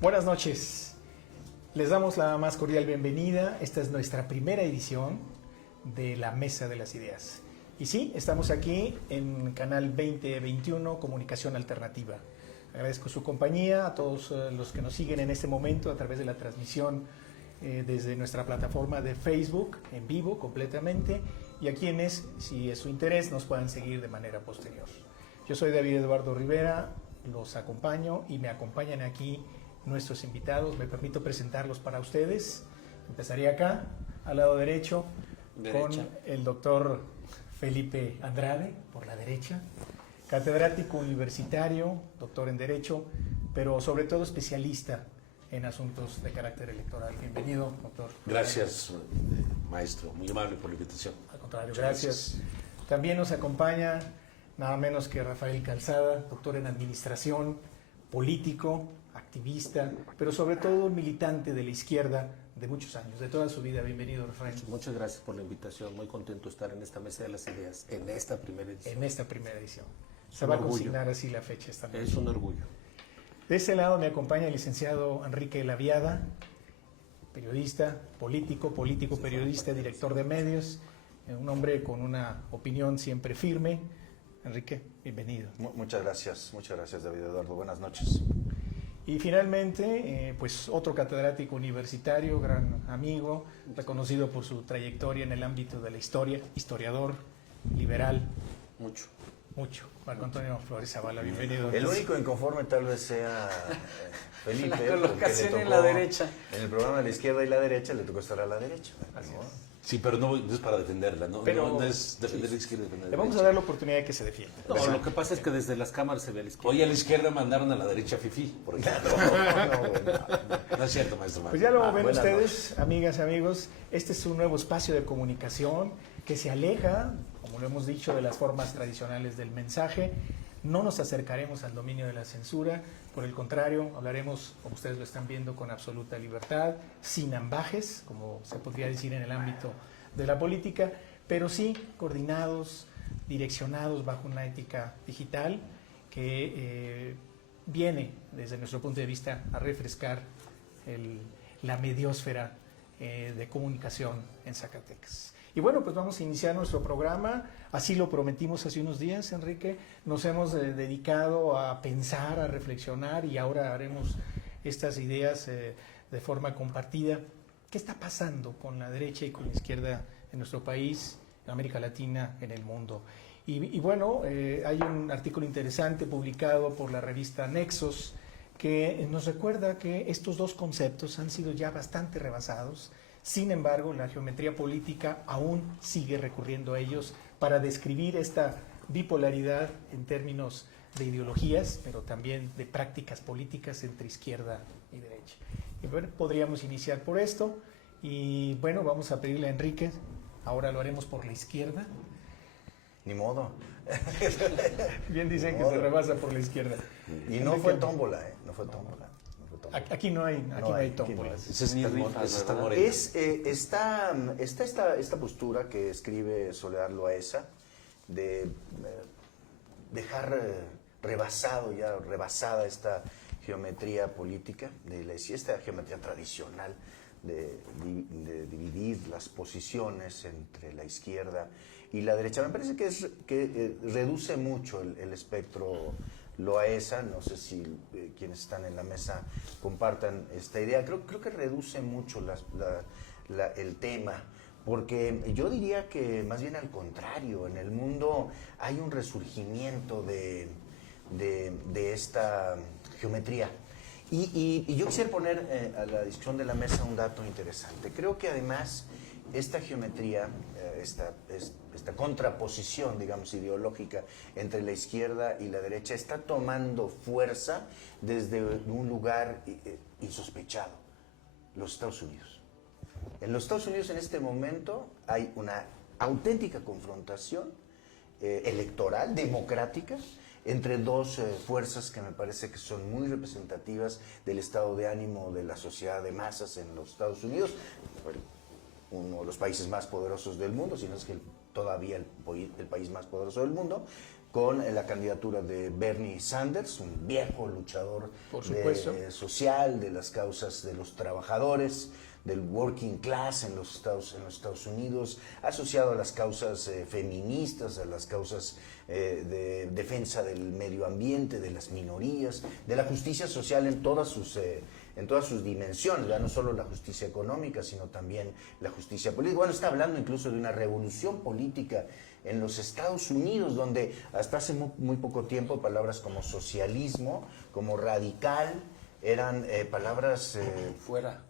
Buenas noches. Les damos la más cordial bienvenida. Esta es nuestra primera edición de la Mesa de las Ideas. Y sí, estamos aquí en Canal 2021, Comunicación Alternativa. Agradezco su compañía a todos los que nos siguen en este momento a través de la transmisión desde nuestra plataforma de Facebook, en vivo, completamente, y a quienes, si es su interés, nos puedan seguir de manera posterior. Yo soy David Eduardo Rivera, los acompaño y me acompañan aquí nuestros invitados. Me permito presentarlos para ustedes. Empezaré acá, al lado derecho, con el doctor Felipe Andrade, por la derecha, catedrático universitario, doctor en Derecho, pero sobre todo especialista en asuntos de carácter electoral. Bienvenido, doctor. Gracias, maestro. Muy amable por la invitación. Al contrario, gracias. También nos acompaña nada menos que Rafael Calzada, doctor en Administración, político, activista, pero sobre todo un militante de la izquierda de muchos años, de toda su vida. Bienvenido, Rafael. Muchas gracias por la invitación. Muy contento de estar en esta Mesa de las Ideas, en esta primera edición. En esta primera edición. Se va a consignar así la fecha esta noche. Es un orgullo. De ese lado me acompaña el licenciado Enrique Laviada, periodista, político, periodista, director de medios, un hombre con una opinión siempre firme. Enrique, bienvenido. Muchas gracias, David Eduardo. Buenas noches. Y finalmente, pues otro catedrático universitario, gran amigo, reconocido por su trayectoria en el ámbito de la historia, historiador, liberal. Mucho. Marco Antonio Flores Zavala, bienvenido. El único inconforme tal vez sea Felipe, la colocación tocó, en la derecha. En el programa de la izquierda y la derecha le tocó estar a la derecha. Así es. Sí, pero no es para defenderla, ¿no? Pero, no es defender la izquierda. Le vamos a dar la oportunidad de que se defienda. No, lo que pasa es que desde las cámaras se ve a la izquierda. Hoy a la izquierda mandaron a la derecha a Fifi, por ejemplo. No es cierto, maestro. Pues ya lo ven buenas ustedes, noches. amigas y amigos, este es un nuevo espacio de comunicación que se aleja, como lo hemos dicho, de las formas tradicionales del mensaje. No nos acercaremos al dominio de la censura, por el contrario, hablaremos, como ustedes lo están viendo, con absoluta libertad, sin ambajes, como se podría decir en el ámbito de la política, pero sí coordinados, direccionados bajo una ética digital que viene, desde nuestro punto de vista, a refrescar la mediósfera de comunicación en Zacatecas. Y bueno, pues vamos a iniciar nuestro programa, así lo prometimos hace unos días, Enrique, nos hemos dedicado a pensar, a reflexionar y ahora haremos estas ideas de forma compartida. ¿Qué está pasando con la derecha y con la izquierda en nuestro país, en América Latina, en el mundo? Y bueno, hay un artículo interesante publicado por la revista Nexos que nos recuerda que estos dos conceptos han sido ya bastante rebasados. Sin embargo, la geometría política aún sigue recurriendo a ellos para describir esta bipolaridad en términos de ideologías, pero también de prácticas políticas entre izquierda y derecha. Y bueno, podríamos iniciar por esto y bueno, vamos a pedirle a Enrique, ahora lo haremos por la izquierda. Ni modo. Bien dicen que se rebasa por la izquierda. Y no fue tómbola, no fue tómbola. Aquí no hay tómbolas. Está esta postura que escribe Soledad Loaesa de dejar rebasada esta geometría política, esta geometría tradicional de dividir las posiciones entre la izquierda y la derecha. Me parece que reduce mucho el espectro Loaesa. No sé si quienes están en la mesa compartan esta idea. Creo que reduce mucho el tema, porque yo diría que más bien al contrario, en el mundo hay un resurgimiento de esta geometría. Y yo quisiera poner a la discusión de la mesa un dato interesante. Creo que además esta geometría, esta contraposición, digamos, ideológica entre la izquierda y la derecha está tomando fuerza desde un lugar insospechado, los Estados Unidos. En los Estados Unidos en este momento hay una auténtica confrontación electoral, democrática, entre dos fuerzas que me parece que son muy representativas del estado de ánimo de la sociedad de masas en los Estados Unidos, uno de los países más poderosos del mundo, si no es que todavía el país más poderoso del mundo, con la candidatura de Bernie Sanders, un viejo luchador Por supuesto. social, de las causas de los trabajadores, del working class en los Estados Unidos, asociado a las causas feministas, a las causas de defensa del medio ambiente, de las minorías, de la justicia social en todas sus dimensiones, ¿verdad? No solo la justicia económica, sino también la justicia política. Bueno, está hablando incluso de una revolución política en los Estados Unidos, donde hasta hace muy poco tiempo palabras como socialismo, como radical, eran palabras fuera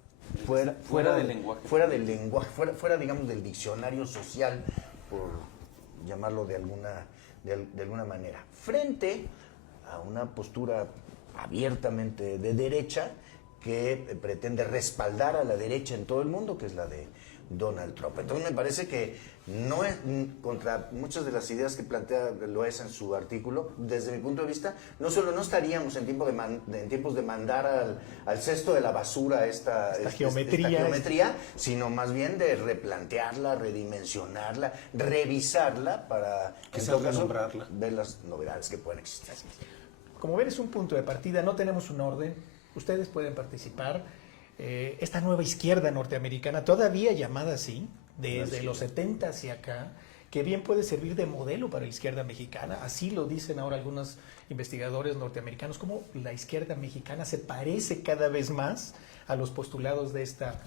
del lenguaje. Fuera, digamos, del diccionario social, por llamarlo de alguna manera. Frente a una postura abiertamente de derecha que pretende respaldar a la derecha en todo el mundo, que es la de Donald Trump. Entonces me parece que no es contra muchas de las ideas que plantea Loesa en su artículo. Desde mi punto de vista, no solo no estaríamos en tiempos de mandar al cesto de la basura esta geometría, sino más bien de replantearla, redimensionarla, revisarla para en todo caso ver las novedades que pueden existir. Como ven, es un punto de partida, no tenemos un orden, ustedes pueden participar. Esta nueva izquierda norteamericana, todavía llamada así, desde los 70 hacia acá, que bien puede servir de modelo para la izquierda mexicana, así lo dicen ahora algunos investigadores norteamericanos, como la izquierda mexicana se parece cada vez más a los postulados de esta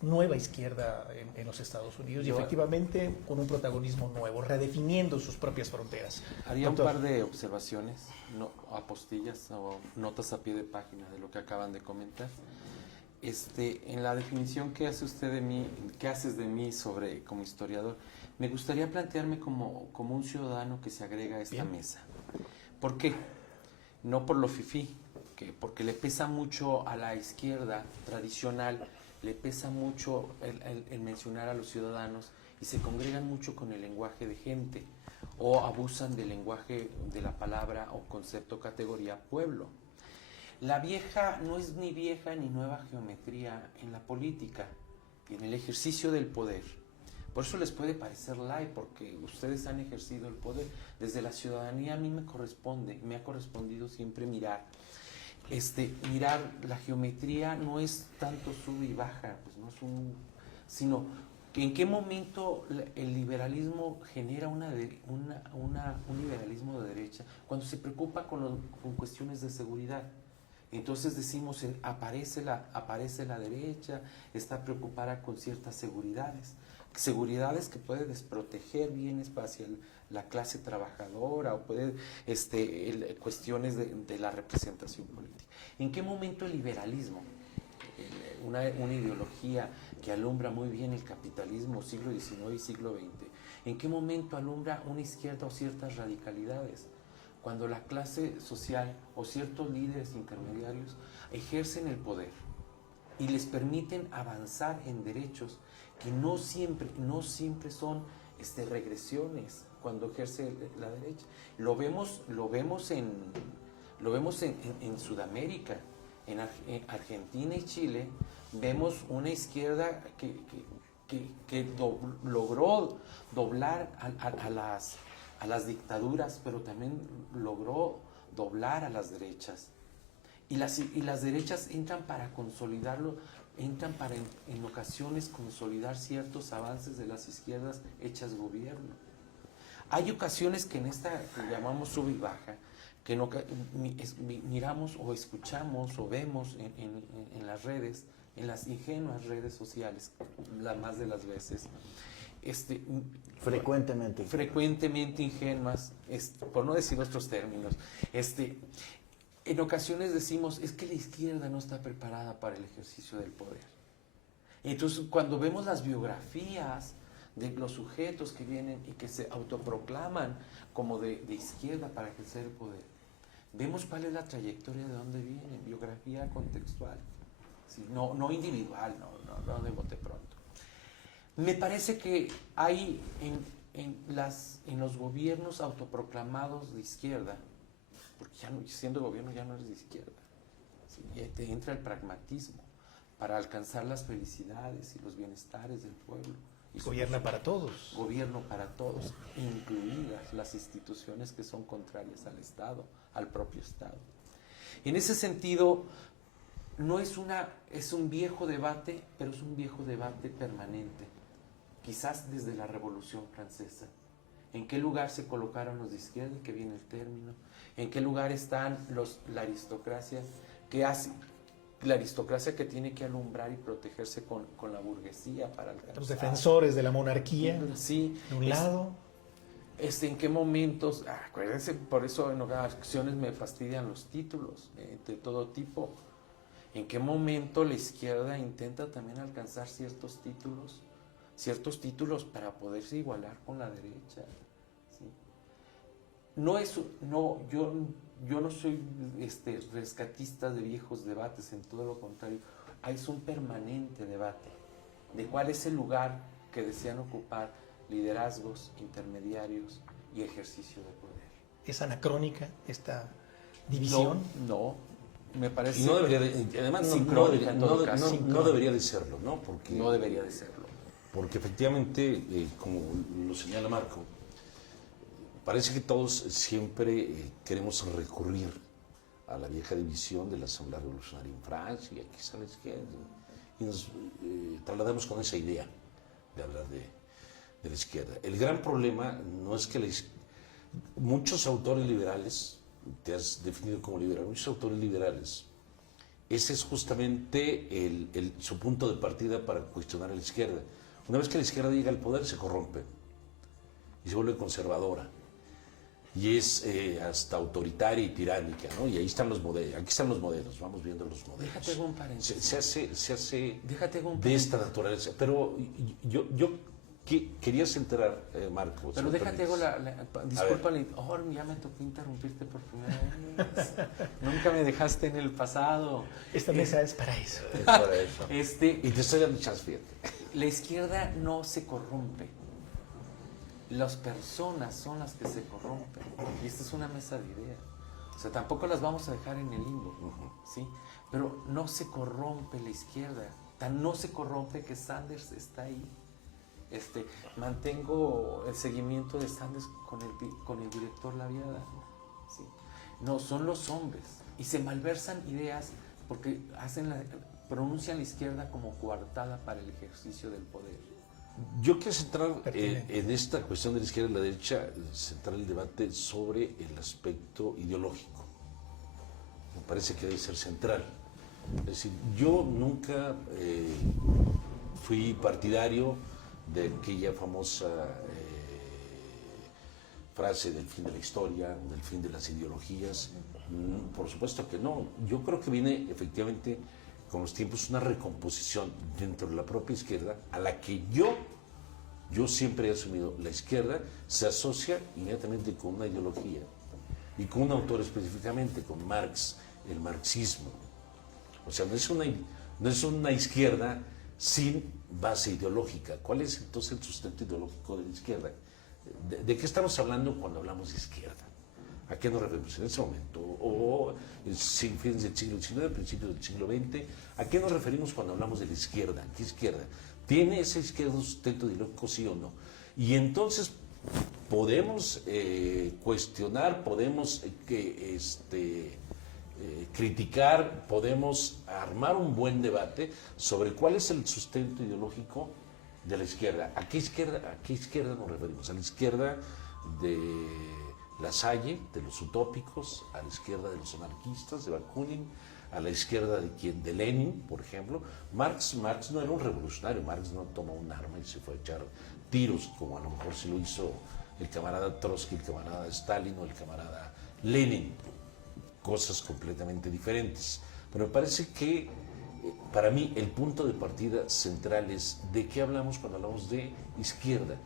nueva izquierda en los Estados Unidos, y efectivamente con un protagonismo nuevo, redefiniendo sus propias fronteras. Haría Doctor, un par de observaciones, apostillas o notas a pie de página de lo que acaban de comentar. En la definición que hace usted de mí, que haces de mí sobre como historiador, me gustaría plantearme como un ciudadano que se agrega a esta mesa. ¿Por qué? No por lo fifí, porque le pesa mucho a la izquierda tradicional, le pesa mucho el mencionar a los ciudadanos y se congregan mucho con el lenguaje de gente o abusan del lenguaje de la palabra o concepto, categoría, pueblo. La vieja no es ni vieja ni nueva geometría en la política, en el ejercicio del poder. Por eso les puede parecer light, porque ustedes han ejercido el poder. Desde la ciudadanía a mí me ha correspondido siempre mirar. Mirar la geometría no es tanto sub y baja, pues no es sino que en qué momento el liberalismo genera un liberalismo de derecha, cuando se preocupa con cuestiones de seguridad. Entonces decimos, aparece la derecha, está preocupada con ciertas seguridades que puede desproteger bienes hacia la clase trabajadora o puede cuestiones de la representación política. ¿En qué momento el liberalismo, una ideología que alumbra muy bien el capitalismo siglo XIX y siglo XX, en qué momento alumbra una izquierda o ciertas radicalidades? Cuando la clase social o ciertos líderes intermediarios ejercen el poder y les permiten avanzar en derechos que no siempre son regresiones cuando ejerce la derecha. Lo vemos en Sudamérica, en Argentina y Chile, vemos una izquierda que logró doblar a las dictaduras, pero también logró doblar a las derechas. Y las derechas entran para consolidarlo, entran para en ocasiones consolidar ciertos avances de las izquierdas hechas gobierno. Hay ocasiones que en esta que llamamos sub y baja, que miramos o escuchamos o vemos en las redes, en las ingenuas redes sociales, la más de las veces, frecuentemente ingenuas, por no decir otros términos, en ocasiones decimos, es que la izquierda no está preparada para el ejercicio del poder. Entonces, cuando vemos las biografías de los sujetos que vienen y que se autoproclaman como de izquierda para ejercer el poder, vemos cuál es la trayectoria de dónde vienen, biografía contextual, ¿sí? No individual, no de bote pronto. Me parece que hay en los gobiernos autoproclamados de izquierda, porque ya siendo gobierno ya no eres de izquierda, ¿sí? Y te entra el pragmatismo para alcanzar las felicidades y los bienestares del pueblo y Gobierna para todos. gobierno para todos, incluidas las instituciones que son contrarias al Estado, al propio Estado. En ese sentido, no es un viejo debate, pero es un viejo debate permanente, quizás desde la Revolución Francesa. ¿En qué lugar se colocaron los de izquierda, que viene el término? ¿En qué lugar están la aristocracia que tiene que alumbrar y protegerse con la burguesía para alcanzar? Los defensores de la monarquía, Sí, de un lado. ¿En qué momentos? Acuérdense, por eso en ocasiones me fastidian los títulos de todo tipo. ¿En qué momento la izquierda intenta también alcanzar ciertos títulos para poderse igualar con la derecha? ¿Sí? Yo no soy rescatista de viejos debates, en todo lo contrario. Es un permanente debate de cuál es el lugar que desean ocupar liderazgos, intermediarios y ejercicio de poder. ¿Es anacrónica esta división? No, me parece... Y no debería de, además no, sincrónica en todo caso. no debería de serlo, ¿no? Porque, No debería de serlo. porque efectivamente, como lo señala Marco, parece que todos siempre queremos recurrir a la vieja división de la Asamblea Revolucionaria en Francia y aquí está la izquierda, y nos trasladamos con esa idea de hablar de la izquierda. El gran problema no es que muchos autores liberales, te has definido como liberal, muchos autores liberales, ese es justamente su punto de partida para cuestionar a la izquierda. Una vez que la izquierda llega al poder, se corrompe y se vuelve conservadora y es hasta autoritaria y tiránica, ¿no? Y ahí están los modelos, aquí están los modelos, vamos viendo los modelos. Déjate un paréntesis. Se hace un de esta naturaleza, pero yo querías enterar, Marco. Pero si déjate, discúlpale, ya me tocó interrumpirte por primera vez. Nunca me dejaste en el pasado. Esta mesa es para eso. Es para eso. Y te estoy dando chance, fíjate. La izquierda no se corrompe. Las personas son las que se corrompen. Y esta es una mesa de ideas. O sea, tampoco las vamos a dejar en el limbo, ¿sí? Pero no se corrompe la izquierda. Tan no se corrompe que Sanders está ahí. Mantengo el seguimiento de Sanders con el director Laviada, ¿sí? No, son los hombres. Y se malversan ideas porque pronuncian la izquierda como coartada para el ejercicio del poder. Yo quiero centrar en esta cuestión de la izquierda y la derecha, centrar el debate sobre el aspecto ideológico. Me parece que debe ser central. Es decir, yo nunca fui partidario de aquella famosa frase del fin de la historia, del fin de las ideologías. Por supuesto que no. Yo creo que viene efectivamente con los tiempos una recomposición dentro de la propia izquierda a la que yo siempre he asumido. La izquierda se asocia inmediatamente con una ideología y con un autor específicamente, con Marx, el marxismo. O sea, no es una izquierda sin base ideológica. ¿Cuál es entonces el sustento ideológico de la izquierda? ¿De qué estamos hablando cuando hablamos de izquierda? ¿A qué nos referimos en ese momento? O sin fines del siglo XIX, principios del siglo XX, ¿a qué nos referimos cuando hablamos de la izquierda? ¿Qué izquierda? ¿Tiene esa izquierda un sustento ideológico, sí o no? Y entonces podemos cuestionar, podemos criticar, podemos armar un buen debate sobre cuál es el sustento ideológico de la izquierda. ¿A qué izquierda nos referimos? ¿A la izquierda de Lasalle, de los utópicos, a la izquierda de los anarquistas, de Bakunin, a la izquierda de Lenin, por ejemplo? Marx no era un revolucionario, Marx no tomó un arma y se fue a echar tiros, como a lo mejor se lo hizo el camarada Trotsky, el camarada Stalin o el camarada Lenin. Cosas completamente diferentes. Pero me parece que, para mí, el punto de partida central es de qué hablamos cuando hablamos de izquierda.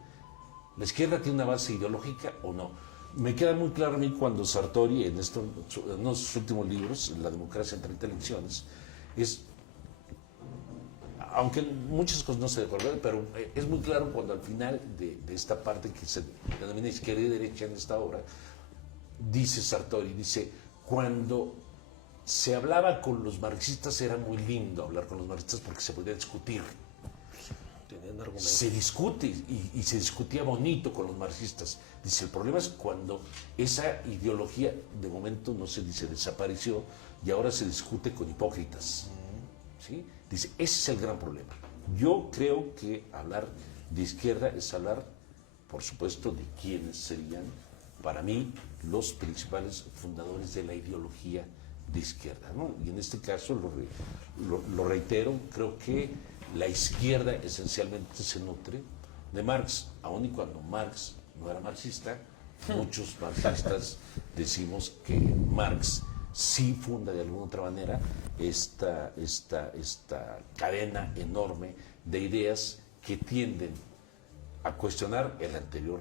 ¿La izquierda tiene una base ideológica o no? Me queda muy claro a mí cuando Sartori, en uno de sus últimos libros, La democracia en 30 elecciones, aunque muchas cosas no se recuerdan, pero es muy claro cuando al final de esta parte que se denomina izquierda y derecha en esta obra, dice Sartori, cuando se hablaba con los marxistas era muy lindo hablar con los marxistas porque se podía discutir. un argumento. Se discute y se discutía bonito con los marxistas. Dice, el problema es cuando esa ideología de momento no se dice desapareció y ahora se discute con hipócritas. ¿Sí? Dice, ese es el gran problema. Yo creo que hablar de izquierda es hablar, por supuesto, de quiénes serían, para mí, los principales fundadores de la ideología de izquierda, ¿no? Y en este caso, lo reitero, creo que la izquierda esencialmente se nutre de Marx, aun y cuando Marx no era marxista, muchos marxistas decimos que Marx sí funda de alguna otra manera esta cadena enorme de ideas que tienden a cuestionar el anterior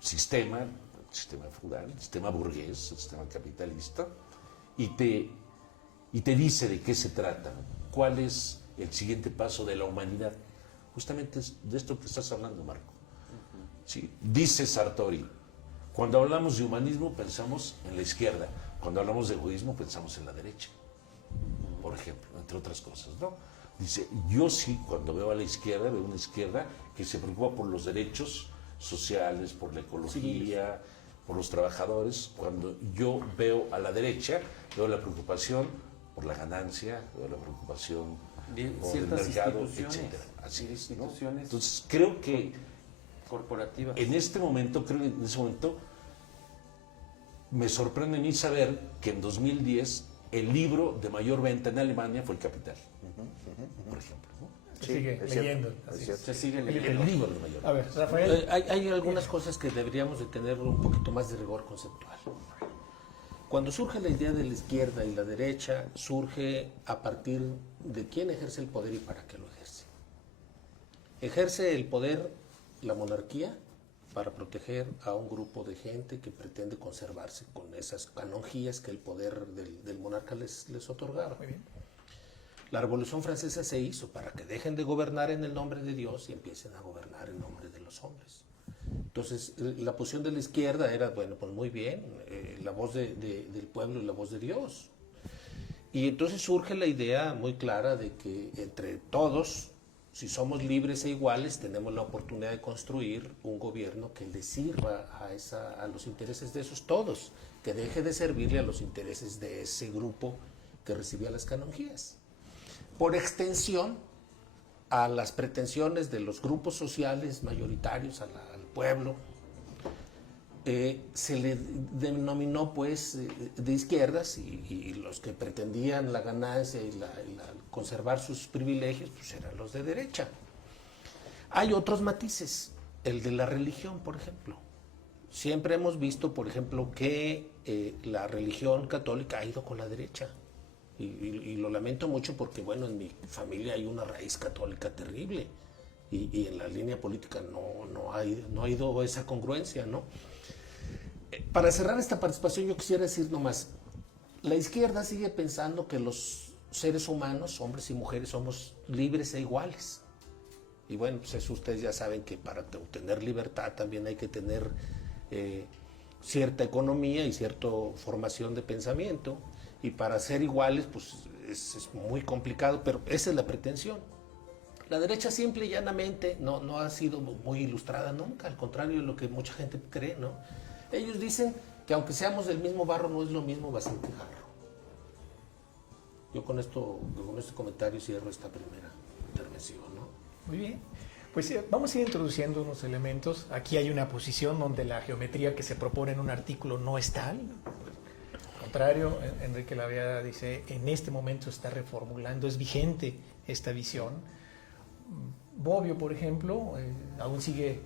sistema feudal, el sistema burgués, el sistema capitalista, y te dice de qué se trata, ¿no? ¿Cuál es el siguiente paso de la humanidad? Justamente es de esto que estás hablando, Marco. ¿Sí? Dice Sartori, cuando hablamos de humanismo pensamos en la izquierda, cuando hablamos de egoísmo pensamos en la derecha, por ejemplo, entre otras cosas, ¿no? Dice, yo sí, cuando veo a la izquierda, veo una izquierda que se preocupa por los derechos sociales, por la ecología, por los trabajadores. Cuando yo veo a la derecha, veo la preocupación por la ganancia, veo la preocupación por el mercado, etcétera. Así es, ¿no? Entonces, creo que corporativas. En ese momento me sorprende a mí saber que en 2010 el libro de mayor venta en Alemania fue El Capital, por ejemplo, ¿no? Se sigue leyendo. Se sigue leyendo. El libro de mayor A ver, Rafael. Hay algunas cosas que deberíamos de tener un poquito más de rigor conceptual. Cuando surge la idea de la izquierda y la derecha, surge a partir de quién ejerce el poder y para qué lo ejerce. Ejerce el poder la monarquía para proteger a un grupo de gente que pretende conservarse con esas canonjías que el poder del monarca les otorgaba. Muy bien. La Revolución Francesa se hizo para que dejen de gobernar en el nombre de Dios y empiecen a gobernar en nombre de los hombres. Entonces, la posición de la izquierda era, bueno, pues muy bien, la voz del pueblo y la voz de Dios. Y entonces surge la idea muy clara de que entre todos, si somos libres e iguales, tenemos la oportunidad de construir un gobierno que le sirva a los intereses de esos todos, que deje de servirle a los intereses de ese grupo que recibía las canonjías. Por extensión, a las pretensiones de los grupos sociales mayoritarios, al pueblo, se le denominó pues de izquierdas y los que pretendían la ganancia y conservar sus privilegios pues eran los de derecha. Hay otros matices, el de la religión, por ejemplo. Siempre hemos visto, por ejemplo, que la religión católica ha ido con la derecha. Y lo lamento mucho porque, bueno, en mi familia hay una raíz católica terrible y en la línea política no ha ido esa congruencia, ¿no? Para cerrar esta participación yo quisiera decir nomás, la izquierda sigue pensando que los seres humanos, hombres y mujeres, somos libres e iguales. Y bueno, pues eso ustedes ya saben que para obtener libertad también hay que tener cierta economía y cierta formación de pensamiento. Y para ser iguales, pues es muy complicado, pero esa es la pretensión. La derecha simple y llanamente no ha sido muy ilustrada nunca, al contrario de lo que mucha gente cree, ¿no? Ellos dicen que aunque seamos del mismo barro, no es lo mismo bastante jarro. Yo con este comentario cierro esta primera intervención, ¿no? Muy bien. Pues vamos a ir introduciendo unos elementos. Aquí hay una posición donde la geometría que se propone en un artículo no es tal. Al contrario, Enrique Laveda dice, en este momento está reformulando, es vigente esta visión. Bobbio, por ejemplo, aún sigue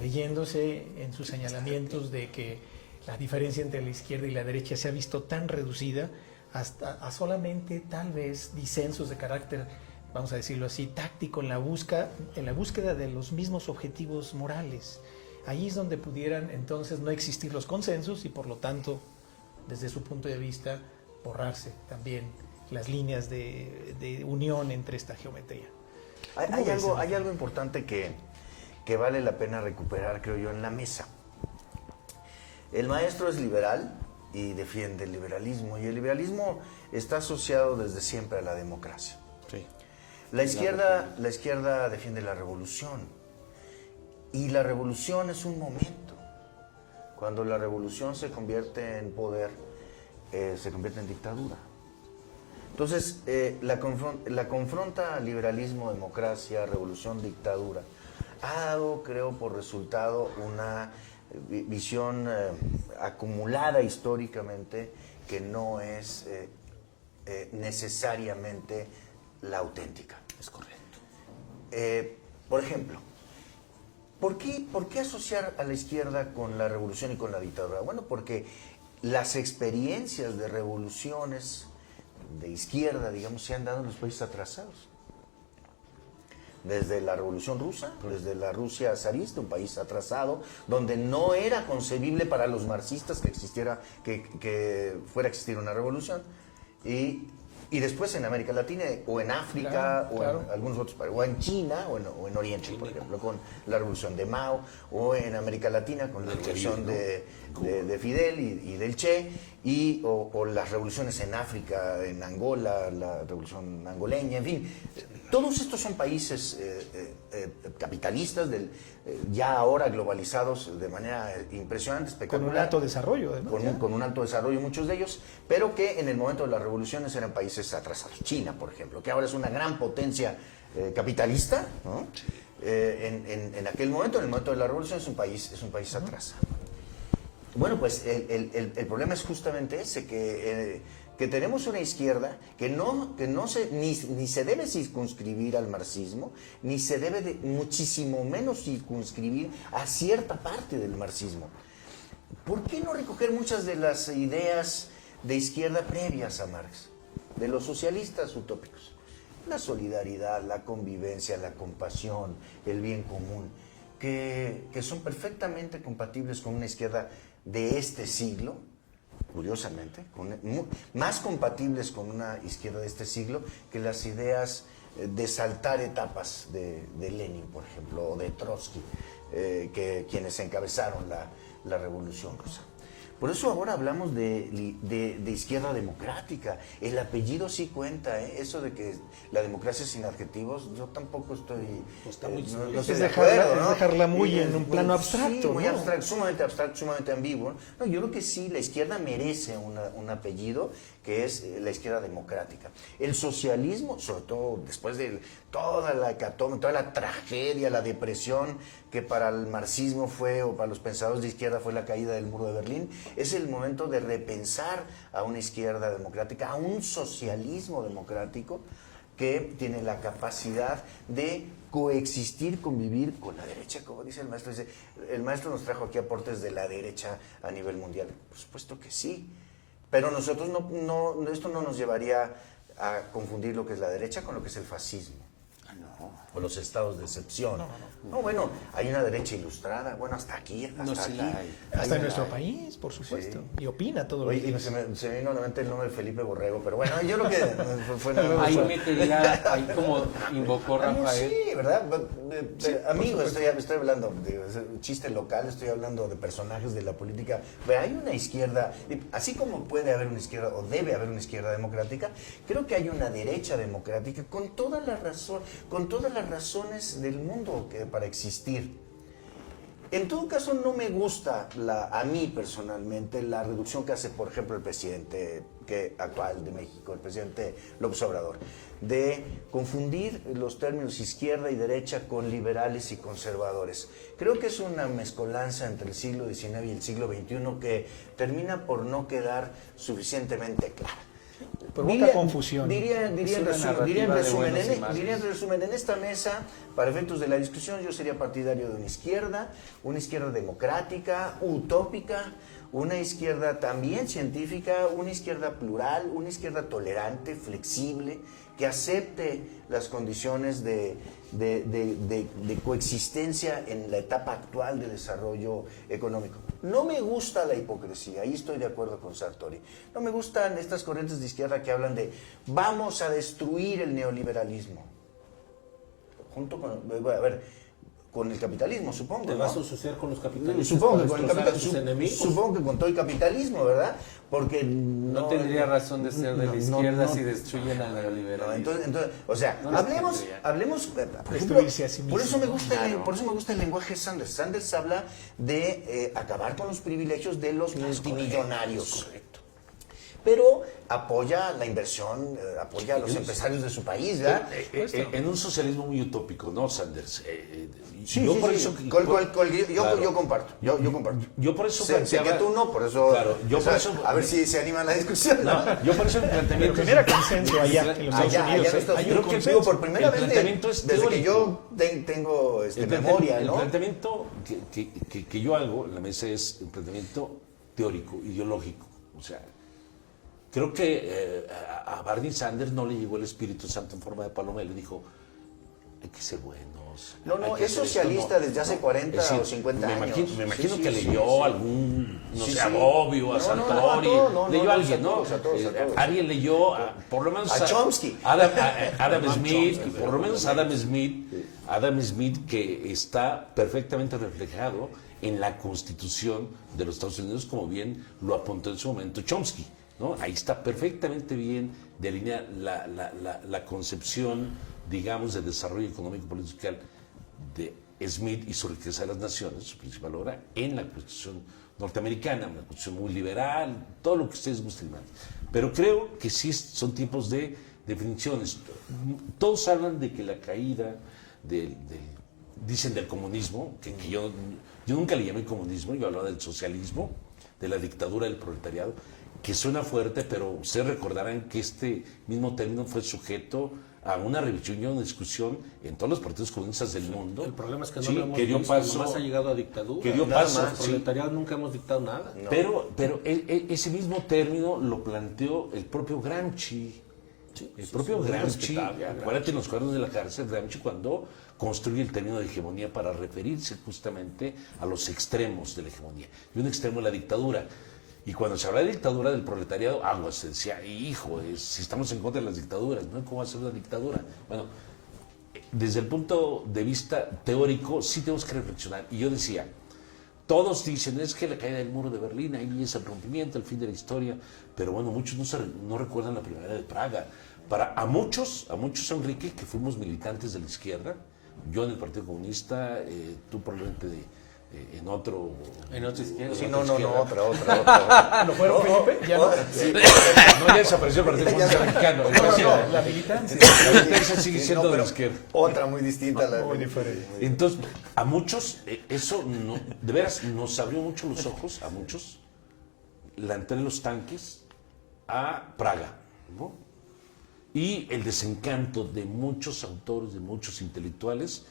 leyéndose en sus señalamientos de que la diferencia entre la izquierda y la derecha se ha visto tan reducida hasta a solamente tal vez disensos de carácter, vamos a decirlo así, táctico en la búsqueda de los mismos objetivos morales. Ahí es donde pudieran entonces no existir los consensos y por lo tanto, desde su punto de vista, borrarse también las líneas de unión entre esta geometría. Hay algo importante que vale la pena recuperar, creo yo, en la mesa. El maestro es liberal y defiende el liberalismo, y el liberalismo está asociado desde siempre a la democracia. Sí. La izquierda defiende la revolución. Y la revolución es un momento. Cuando la revolución se convierte en poder, se convierte en dictadura. Entonces, la confronta liberalismo, democracia, revolución, dictadura. Ha dado, creo, por resultado una visión acumulada históricamente que no es necesariamente la auténtica. Es correcto. Por ejemplo, ¿por qué asociar a la izquierda con la revolución y con la dictadura? Bueno, porque las experiencias de revoluciones de izquierda, digamos, se han dado en los países atrasados. Desde la Revolución Rusa, desde la Rusia zarista, un país atrasado, donde no era concebible para los marxistas que fuera a existir una revolución. Y después en América Latina, o en África, claro. En algunos otros países, o en China, o en Oriente, por ejemplo, con la revolución de Mao, o en América Latina con la revolución de Fidel y del Che, o las revoluciones en África, en Angola, la revolución angoleña, en fin. Todos estos son países capitalistas, ya ahora globalizados de manera impresionante, espectacular. Con un alto desarrollo, además. Con un alto desarrollo, muchos de ellos, pero que en el momento de las revoluciones eran países atrasados. China, por ejemplo, que ahora es una gran potencia capitalista, ¿no? En aquel momento, en el momento de la revolución, es un país atrasado. Bueno, pues el problema es justamente ese, que tenemos una izquierda que ni se debe circunscribir al marxismo, ni se debe muchísimo menos circunscribir a cierta parte del marxismo. ¿Por qué no recoger muchas de las ideas de izquierda previas a Marx, de los socialistas utópicos? La solidaridad, la convivencia, la compasión, el bien común, que son perfectamente compatibles con una izquierda de este siglo, curiosamente, más compatibles con una izquierda de este siglo que las ideas de saltar etapas de Lenin, por ejemplo, o de Trotsky, quienes encabezaron la Revolución Rusa. Por eso ahora hablamos de izquierda democrática. El apellido sí cuenta, ¿eh? Eso de que la democracia sin adjetivos, yo tampoco estoy... no estoy de acuerdo, ¿no? Es dejarla muy en un plano abstracto, sí, muy ¿no? abstracto, sumamente ambiguo. No, yo creo que sí, la izquierda merece un apellido que es la izquierda democrática. El socialismo, sobre todo después de toda la hecatombe, toda la tragedia, la depresión que para el marxismo fue, o para los pensadores de izquierda fue la caída del muro de Berlín, es el momento de repensar a una izquierda democrática, a un socialismo democrático que tiene la capacidad de coexistir, convivir con la derecha, como dice el maestro. Dice, el maestro nos trajo aquí aportes de la derecha a nivel mundial. Por supuesto que sí, pero nosotros esto no nos llevaría a confundir lo que es la derecha con lo que es el fascismo. O los estados de excepción. No, bueno, hay una derecha ilustrada, bueno, hasta aquí. Hasta en nuestro país, por supuesto. Sí. Y opina todo lo que se me vino a la mente el nombre de Felipe Borrego, pero bueno, yo creo que fue ahí metería, ahí como invocó Rafael. Sí, ¿verdad? Amigos, estoy hablando de chiste local, estoy hablando de personajes de la política. Pero hay una izquierda, así como puede haber una izquierda, o debe haber una izquierda democrática, creo que hay una derecha democrática con toda la razón, con todas las razones del mundo para existir. En todo caso, no me gusta a mí personalmente la reducción que hace, por ejemplo, el presidente actual de México, el presidente López Obrador, de confundir los términos izquierda y derecha con liberales y conservadores. Creo que es una mezcolanza entre el siglo XIX y el siglo XXI que termina por no quedar suficientemente clara. Provoca confusión. Diría en resumen, en esta mesa, para efectos de la discusión, yo sería partidario de una izquierda democrática, utópica, una izquierda también científica, una izquierda plural, una izquierda tolerante, flexible, que acepte las condiciones de coexistencia en la etapa actual de desarrollo económico. No me gusta la hipocresía, ahí estoy de acuerdo con Sartori. No me gustan estas corrientes de izquierda que hablan de vamos a destruir el neoliberalismo. con el capitalismo, supongo. Te ¿no? vas a asociar con los capitalistas. Supongo que para con el destrozar a sus capitalismo, enemigos. supongo que con todo el capitalismo, ¿verdad? Porque No tendría razón de ser de la izquierda no. si destruyen al No, neoliberalismo. entonces, o sea, No lo hablemos, tendría. por Destruirse a sí mismo. por eso me gusta, Claro. por eso me gusta el lenguaje de Sanders. Sanders habla de acabar con los privilegios de los multimillonarios. Correcto. Pero apoya la inversión, apoya a los empresarios de su país, ¿verdad? En un socialismo muy utópico, ¿no, Sanders? Sí, yo sí, por sí. eso... Claro. Yo comparto. Yo por eso Sé que planteaba... tú no, por eso... Claro, yo por eso... A ver si se anima la discusión. No, yo por eso el Pero planteamiento... genera consenso allá en los Estados Allá Unidos. en Estados Hay un Unidos, consenso. digo, por primera El vez planteamiento es desde que teórico. yo tengo memoria, El ¿no? planteamiento que yo hago en la mesa es un planteamiento teórico, ideológico. O sea, creo que a Bernie Sanders no le llegó el Espíritu Santo en forma de paloma y le dijo, hay que ser buenos. No, hay que es hacer esto". socialista desde hace 40 Es decir, o 50 me años. Imagino, me imagino Sí, que sí, leyó sí. algún, no Sí, sé, sí. a Bobbio, a No, Sartori, no, leyó no, a alguien, a ¿no? todos, a todos. Alguien leyó, por lo menos... A Chomsky. Adam Smith, por lo menos Adam Smith, que está perfectamente reflejado en la Constitución de los Estados Unidos, como bien lo apuntó en su momento Chomsky, ¿no? Ahí está perfectamente bien delineada la concepción, digamos, de desarrollo económico político de Smith y su riqueza de las naciones, su principal obra, en la Constitución norteamericana, una Constitución muy liberal, todo lo que ustedes gusten más. Pero creo que sí son tipos de definiciones. Todos hablan de que la caída dicen del comunismo, que yo nunca le llamé comunismo, yo hablaba del socialismo, de la dictadura del proletariado, que suena fuerte, pero ustedes recordarán que este mismo término fue sujeto a una revisión y una discusión en todos los partidos comunistas del mundo. El problema es que no Sí, lo hemos que dio visto, paso, nomás ha llegado a dictadura. que dio Nada paso, más, sí. proletariado nunca hemos dictado nada. No. Pero ese mismo término lo planteó el propio Gramsci. El propio muy Gramsci, respetable, acuérdate en los cuadernos de la cárcel, Gramsci cuando construye el término de hegemonía para referirse justamente a los extremos de la hegemonía. Y un extremo es la dictadura. Y cuando se habla de dictadura del proletariado, se decía, hijo, si estamos en contra de las dictaduras, ¿no? ¿Cómo va a ser una dictadura? Bueno, desde el punto de vista teórico, sí tenemos que reflexionar. Y yo decía, todos dicen, es que la caída del muro de Berlín, ahí es el rompimiento, el fin de la historia, pero bueno, muchos no recuerdan la primavera de Praga. A muchos, Enrique, que fuimos militantes de la izquierda, yo en el Partido Comunista, tú probablemente en otro... En otra izquierda. Sí, en no, izquierda. otra. ¿Lo fueron, Felipe? Ya no. No, ya desapareció el Partido Comunista Mexicano. No, la militancia. La militancia sigue siendo de la pero izquierda. otra muy distinta a la Muy diferente. Entonces, a muchos, eso de veras nos abrió mucho los ojos, a muchos, la entrada de los tanques a Praga, ¿no? Y el desencanto de muchos autores, de muchos intelectuales,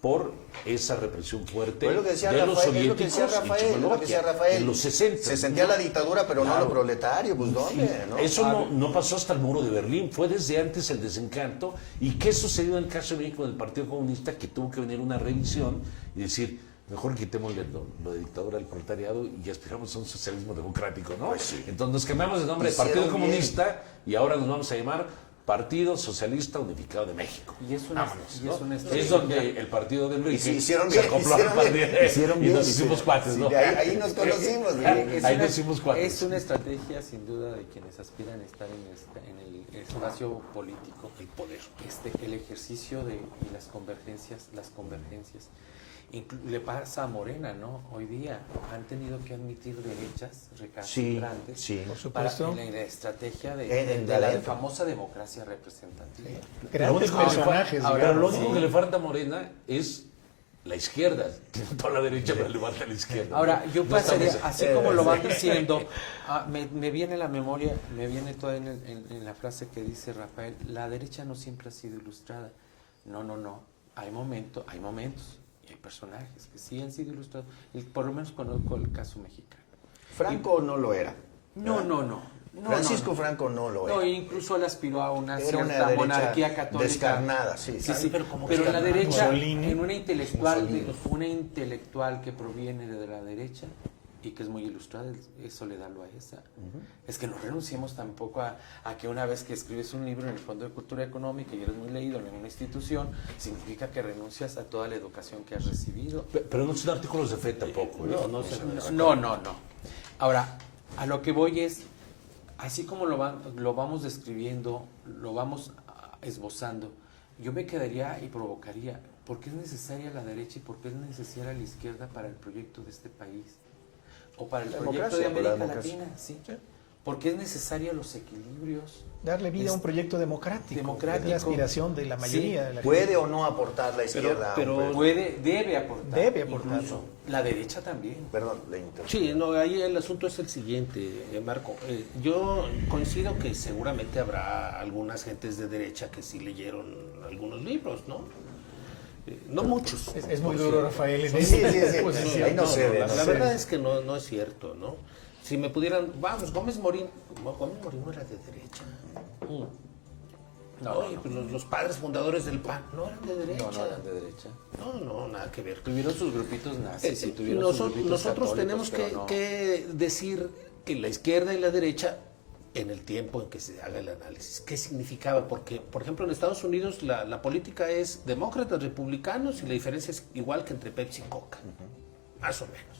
por esa represión fuerte Pues lo que decía de Rafael, los es lo que soviéticos decía Rafael, en es lo que decía Rafael. en los 60. Se sentía la dictadura, pero no Claro. lo proletario, pues ¿dónde? ¿no? Eso no pasó hasta el muro de Berlín, fue desde antes el desencanto. ¿Y qué sucedió en el caso de México del Partido Comunista? Que tuvo que venir una revisión y decir, mejor quitémosle lo de dictadura del proletariado y aspiramos a un socialismo democrático, ¿no? Pues sí. Entonces nos cambiamos de nombre de Hicieron Partido bien. Comunista y ahora nos vamos a llamar Partido Socialista Unificado de México. Y es una, Vámonos, y ¿no? es una Es estrategia. donde el partido de Enrique Y sí, hicieron se bien, acopló al hicieron bien, partido hicieron y bien, nos sí. hicimos cuates, Sí, ¿no? de ahí nos conocimos. Ahí nos hicimos cuates. Es una estrategia, sin duda, de quienes aspiran a estar en el espacio político. El poder. El ejercicio y las convergencias. Le pasa a Morena, ¿no? Hoy día han tenido que admitir derechas recalcitrantes Sí, Por para supuesto. en la estrategia En de la la- famosa democracia representativa. Grandes Lo único que le personajes. Pero digamos. lo único que le falta a Morena es la izquierda. Tiene toda la derecha para levantar a la izquierda. Ahora, yo No pasaría, estamos- así como lo van diciendo, me viene a la memoria, me viene toda en la frase que dice Rafael, la derecha no siempre ha sido ilustrada. No. Hay momentos, y hay personajes que sí han sido ilustrados. Y por lo menos conozco el caso mexicano. Franco no lo era. No. Francisco Franco no lo era. No, incluso él aspiró a una Era una cierta derecha monarquía católica. descarnada, sí. Sí, pero como pero en la derecha, Mussolini. en una intelectual, Mussolini. una intelectual que proviene de la derecha, y que es muy ilustrada, es Soledad Loaesa. Es que no renunciemos tampoco a que una vez que escribes un libro en el Fondo de Cultura Económica y eres muy leído en una institución, significa que renuncias a toda la educación que has recibido. Pero no son artículos de fe tampoco. No. Ahora, a lo que voy es, así como lo vamos describiendo, lo vamos esbozando, yo me quedaría y provocaría, ¿por qué es necesaria la derecha y por qué es necesaria la izquierda para el proyecto de este país? O para el proyecto de América Latina, ¿sí? Porque es necesaria los equilibrios. Darle vida a un proyecto democrático. Es la aspiración de la mayoría de la ¿Puede gente. o no aportar la izquierda? pero- Debe aportar. Debe aportar. Incluso la derecha también. Perdón, le interrumpo. Sí, no, ahí el asunto es el siguiente, Marco. Yo coincido que seguramente habrá algunas gentes de derecha que sí leyeron algunos libros, ¿no? No muchos. Es muy por duro, cierto. Rafael. en Sí, esa sí. posición. Ahí no cede, la no la cede. verdad es que no es cierto, ¿no? Si me pudieran, vamos, Gómez Morín no era de derecha. No, Oye, pues los padres fundadores del PAN no eran de derecha. no eran de derecha. No, nada que ver. Tuvieron sus grupitos nazis y tuvieron sus grupitos Nosotros católicos, tenemos pero no. que decir que la izquierda y la derecha, en el tiempo en que se haga el análisis, ¿qué significaba? Porque, por ejemplo, en Estados Unidos la política es demócratas, republicanos, y la diferencia es igual que entre Pepsi y Coca, más o menos.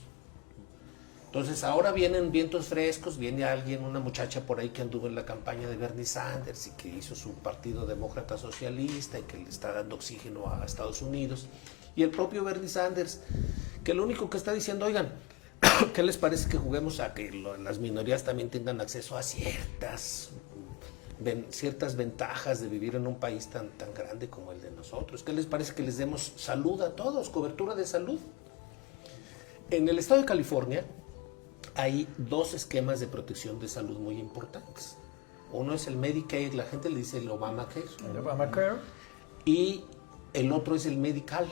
Entonces ahora vienen vientos frescos, viene alguien, una muchacha por ahí que anduvo en la campaña de Bernie Sanders y que hizo su partido demócrata socialista y que le está dando oxígeno a Estados Unidos. Y el propio Bernie Sanders, que lo único que está diciendo, oigan, ¿qué les parece que juguemos a que las minorías también tengan acceso a ciertas ventajas de vivir en un país tan grande como el de nosotros? ¿Qué les parece que les demos salud a todos, cobertura de salud? En el estado de California hay dos esquemas de protección de salud muy importantes. Uno es el Medicaid, la gente le dice el Obamacare, El Obamacare. y el otro es el Medical,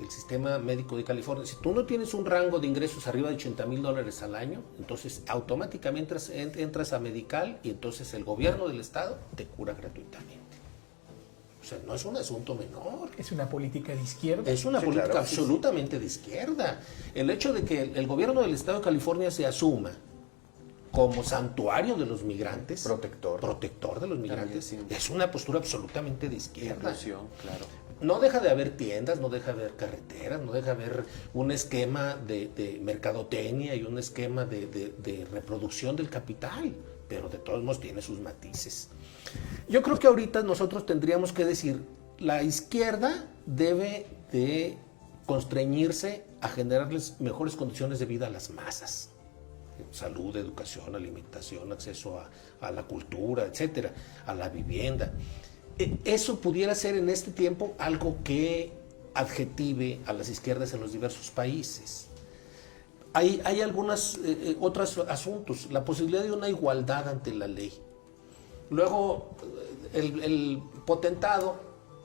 el sistema médico de California. Si tú no tienes un rango de ingresos arriba de $80,000 al año, entonces automáticamente entras a Medical y entonces el gobierno del estado te cura gratuitamente. O sea, no es un asunto menor. Es una política de izquierda. Es una Sí, política claro, sí, absolutamente de izquierda. El hecho de que el gobierno del estado de California se asuma como santuario de los migrantes, protector de los migrantes, sí. es una postura absolutamente de izquierda. Inclusión, claro. No deja de haber tiendas, no deja de haber carreteras, no deja de haber un esquema de mercadotecnia y un esquema de reproducción del capital, pero de todos modos tiene sus matices. Yo creo que ahorita nosotros tendríamos que decir, la izquierda debe de constreñirse a generarles mejores condiciones de vida a las masas. Salud, educación, alimentación, acceso a la cultura, etcétera, a la vivienda. Eso pudiera ser en este tiempo algo que adjetive a las izquierdas en los diversos países. Hay algunos otros asuntos, la posibilidad de una igualdad ante la ley. Luego, el potentado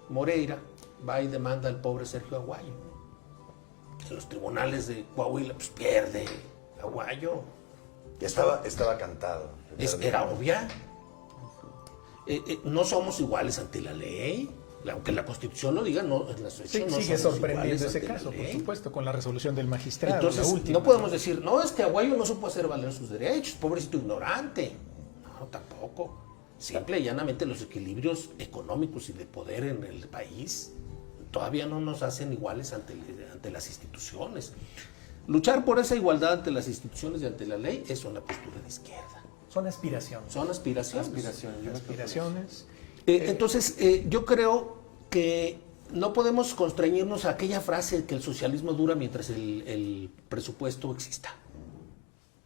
Moreira va y demanda al pobre Sergio Aguayo. En los tribunales de Coahuila, pues pierde Aguayo. Estaba cantado. Era obvia. No somos iguales ante la ley. Aunque la Constitución lo diga, no, en las Sí, hechos no sigue somos sorprendiendo iguales ese ante la caso, por ley. supuesto, con la resolución del magistrado. Entonces, la última. no podemos decir, no, es que Aguayo no supo hacer valer sus derechos, pobrecito ignorante. No, tampoco. Simple y llanamente los equilibrios económicos y de poder en el país todavía no nos hacen iguales ante las instituciones. Luchar por esa igualdad ante las instituciones y ante la ley es una postura de izquierda. Son aspiraciones. Son aspiraciones. Aspiraciones. Entonces, yo creo que no podemos constreñirnos a aquella frase que el socialismo dura mientras el presupuesto exista.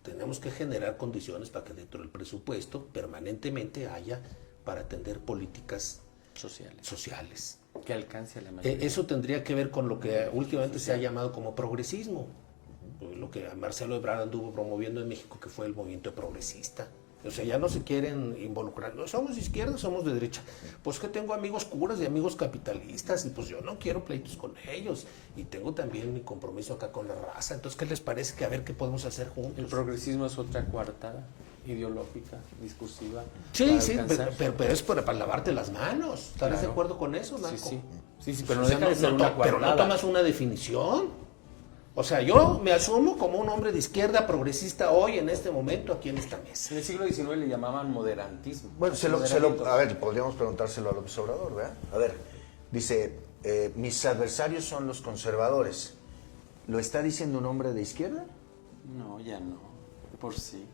Tenemos que generar condiciones para que dentro del presupuesto permanentemente haya para atender políticas sociales. Que alcance a la mayoría. Eso tendría que ver con lo que últimamente se ha llamado como progresismo, lo que Marcelo Ebrard anduvo promoviendo en México, que fue el movimiento progresista. O sea, ya no se quieren involucrar. No, somos de izquierda, somos de derecha. Pues que tengo amigos curas y amigos capitalistas y pues yo no quiero pleitos con ellos. Y tengo también mi compromiso acá con la raza. Entonces, ¿qué les parece? Que a ver qué podemos hacer juntos. El progresismo es otra coartada ideológica, discursiva. Sí, para sí, alcanzar. pero es para lavarte las manos. ¿Estarás de Claro. acuerdo con eso, Marco? Sí, pero O no sea, deja de ser una pero no coartada. tomas una definición. O sea, yo me asumo como un hombre de izquierda progresista hoy, en este momento, aquí en esta mesa. En el siglo XIX le llamaban moderantismo. Bueno, Moderaditos. a ver, podríamos preguntárselo a López Obrador, ¿verdad? A ver, dice, mis adversarios son los conservadores. ¿Lo está diciendo un hombre de izquierda? No, ya no. Por sí.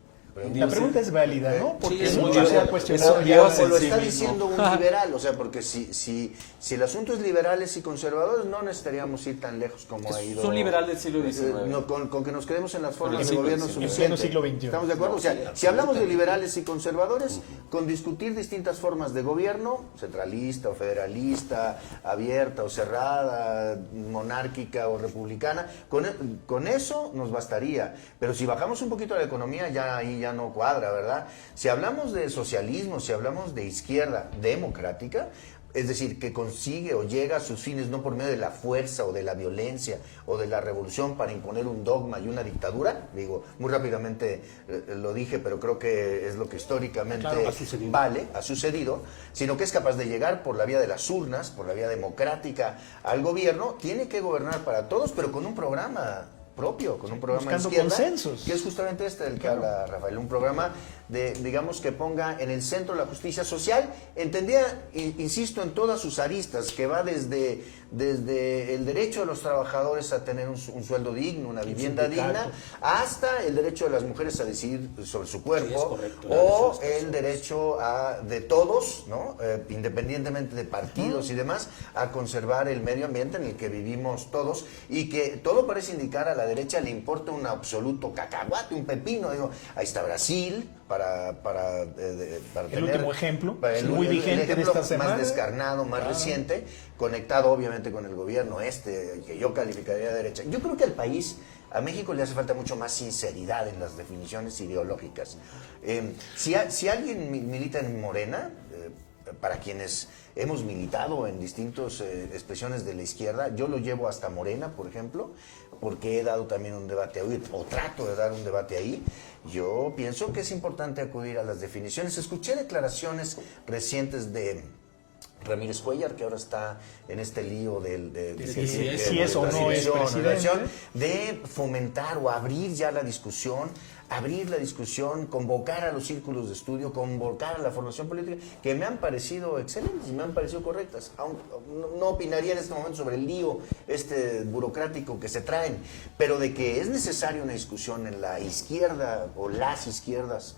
La pregunta es válida, ¿no? Porque es muy mucho se ha válida. cuestionado. Eso O lo en sí está mismo. diciendo un liberal, o sea, porque si el asunto es liberales y conservadores, no necesitaríamos ir tan lejos como ha ido. Es un liberal del siglo XIX. No, con que nos quedemos en las el formas de siglo gobierno XIX. suficiente. En pleno siglo XXI. ¿Estamos de acuerdo? No, O sea, sí, si hablamos de absolutamente. liberales y conservadores, con discutir distintas formas de gobierno, centralista o federalista, abierta o cerrada, monárquica o republicana, con eso nos bastaría. Pero si bajamos un poquito a la economía, ya ahí ya no cuadra, ¿verdad? Si hablamos de socialismo, si hablamos de izquierda democrática, es decir, que consigue o llega a sus fines no por medio de la fuerza o de la violencia o de la revolución para imponer un dogma y una dictadura, digo, muy rápidamente lo dije, pero creo que es lo que históricamente Claro, ha sucedido. vale, ha sucedido, sino que es capaz de llegar por la vía de las urnas, por la vía democrática al gobierno, tiene que gobernar para todos, pero con un programa propio, con un programa de Buscando izquierda, consensos. que es justamente este del que habla Rafael, un programa de, digamos, que ponga en el centro la justicia social, entendida, insisto, en todas sus aristas, que va desde el derecho de los trabajadores a tener un sueldo digno, una vivienda sindicato. digna, hasta el derecho de las mujeres a decidir sobre su cuerpo, Sí, es correcto, o las el personas. derecho de todos, ¿no? Independientemente de partidos y demás, a conservar el medio ambiente en el que vivimos todos, y que todo parece indicar a la derecha le importa un absoluto cacahuate, un pepino. Digo, ahí está Brasil para tener último ejemplo, para muy vigente de ejemplo esta semana. más descarnado, más Claro. reciente, conectado obviamente con el gobierno que yo calificaría de derecha. Yo creo que al país, a México le hace falta mucho más sinceridad en las definiciones ideológicas. Si alguien milita en Morena, para quienes hemos militado en distintas expresiones de la izquierda, yo lo llevo hasta Morena, por ejemplo, porque he dado también un debate ahí, o trato de dar un debate ahí. Yo pienso que es importante acudir a las definiciones. Escuché declaraciones recientes de Ramírez Cuellar, que ahora está en este lío si es o no es presidente, de fomentar o abrir ya la discusión, convocar a los círculos de estudio, convocar a la formación política, que me han parecido excelentes y me han parecido correctas. Aunque no opinaría en este momento sobre el lío burocrático que se traen, pero de que es necesaria una discusión en la izquierda o las izquierdas,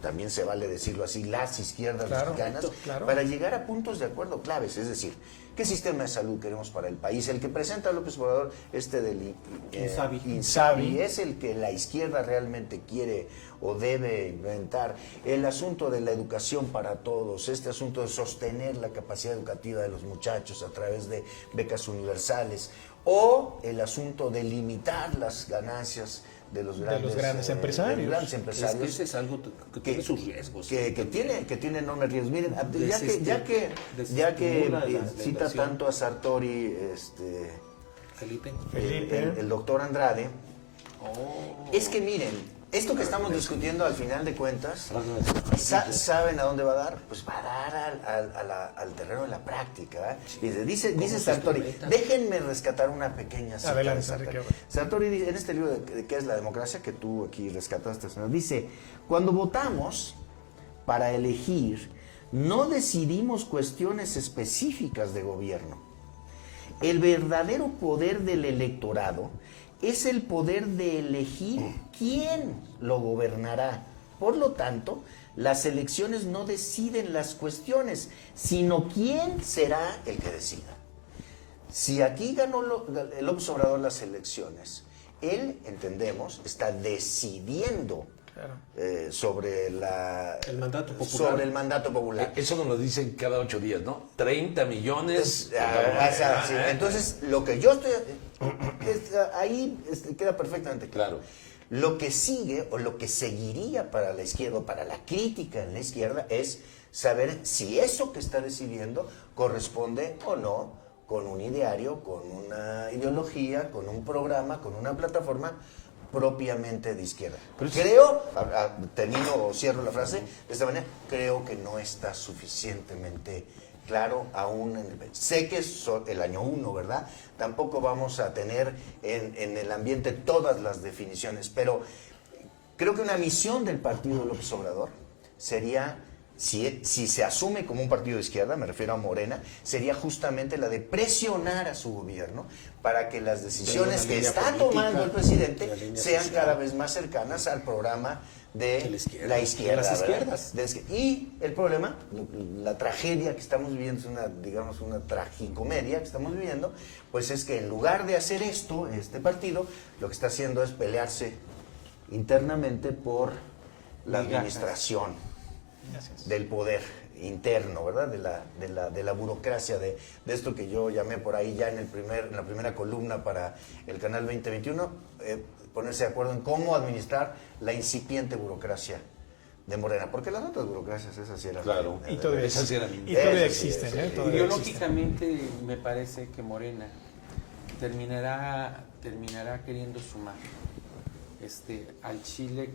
también se vale decirlo así, las izquierdas mexicanas, claro. para llegar a puntos de acuerdo claves, es decir, ¿qué sistema de salud queremos para el país? El que presenta López Obrador, del INSABI, es el que la izquierda realmente quiere o debe inventar. El asunto de la educación para todos, este asunto de sostener la capacidad educativa de los muchachos a través de becas universales, o el asunto de limitar las ganancias de los grandes empresarios. de los grandes empresarios. Es que ese es algo que tiene sus riesgos. Que tiene enormes riesgos. Miren, ya que desestimula la cita inversión. tanto a Sartori, Felipe. el doctor Andrade, es que miren, esto que estamos discutiendo al final de cuentas, ¿saben a dónde va a dar? Pues va a dar al terreno de la práctica. Dice Sartori, déjenme rescatar una pequeña cita. Adelante, de Sartori. Enrique. Sartori dice, en este libro de ¿Qué es la democracia?, que tú aquí rescataste, dice, cuando votamos para elegir, no decidimos cuestiones específicas de gobierno. El verdadero poder del electorado es el poder de elegir quién lo gobernará. Por lo tanto, las elecciones no deciden las cuestiones, sino quién será el que decida. Si aquí ganó López Obrador las elecciones, él, entendemos, está decidiendo sobre el mandato popular. Sobre el mandato popular. Eso nos lo dicen cada 8 días, ¿no? 30 millones. Sí. Entonces, lo que yo estoy... ahí queda perfectamente claro. Lo que sigue o lo que seguiría para la izquierda o para la crítica en la izquierda es saber si eso que está decidiendo corresponde o no con un ideario, con una ideología, con un programa, con una plataforma propiamente de izquierda. Creo, termino o cierro la frase de esta manera, creo que no está suficientemente claro aún en el país. Sé que es el año 1, ¿verdad? Tampoco vamos a tener en el ambiente todas las definiciones, pero creo que una misión del partido de López Obrador sería, si se asume como un partido de izquierda, me refiero a Morena, sería justamente la de presionar a su gobierno para que las decisiones que está tomando el presidente sean cada vez más cercanas al programa de la izquierda, las ¿verdad? izquierdas. Y el problema, la tragedia que estamos viviendo, es una, digamos, una tragicomedia que estamos viviendo, pues es que en lugar de hacer esto, este partido, lo que está haciendo es pelearse internamente por la administración Gracias. del poder interno, ¿verdad? De la burocracia, de esto que yo llamé por ahí ya en la primera columna para el canal 2021, ponerse de acuerdo en cómo administrar la incipiente burocracia de Morena, porque las otras burocracias esas sí eran... Claro. Y todavía, Esas eran y todavía esas sí, existen, sí. ¿eh? Todavía Ideológicamente me parece que Morena terminará queriendo sumar al chile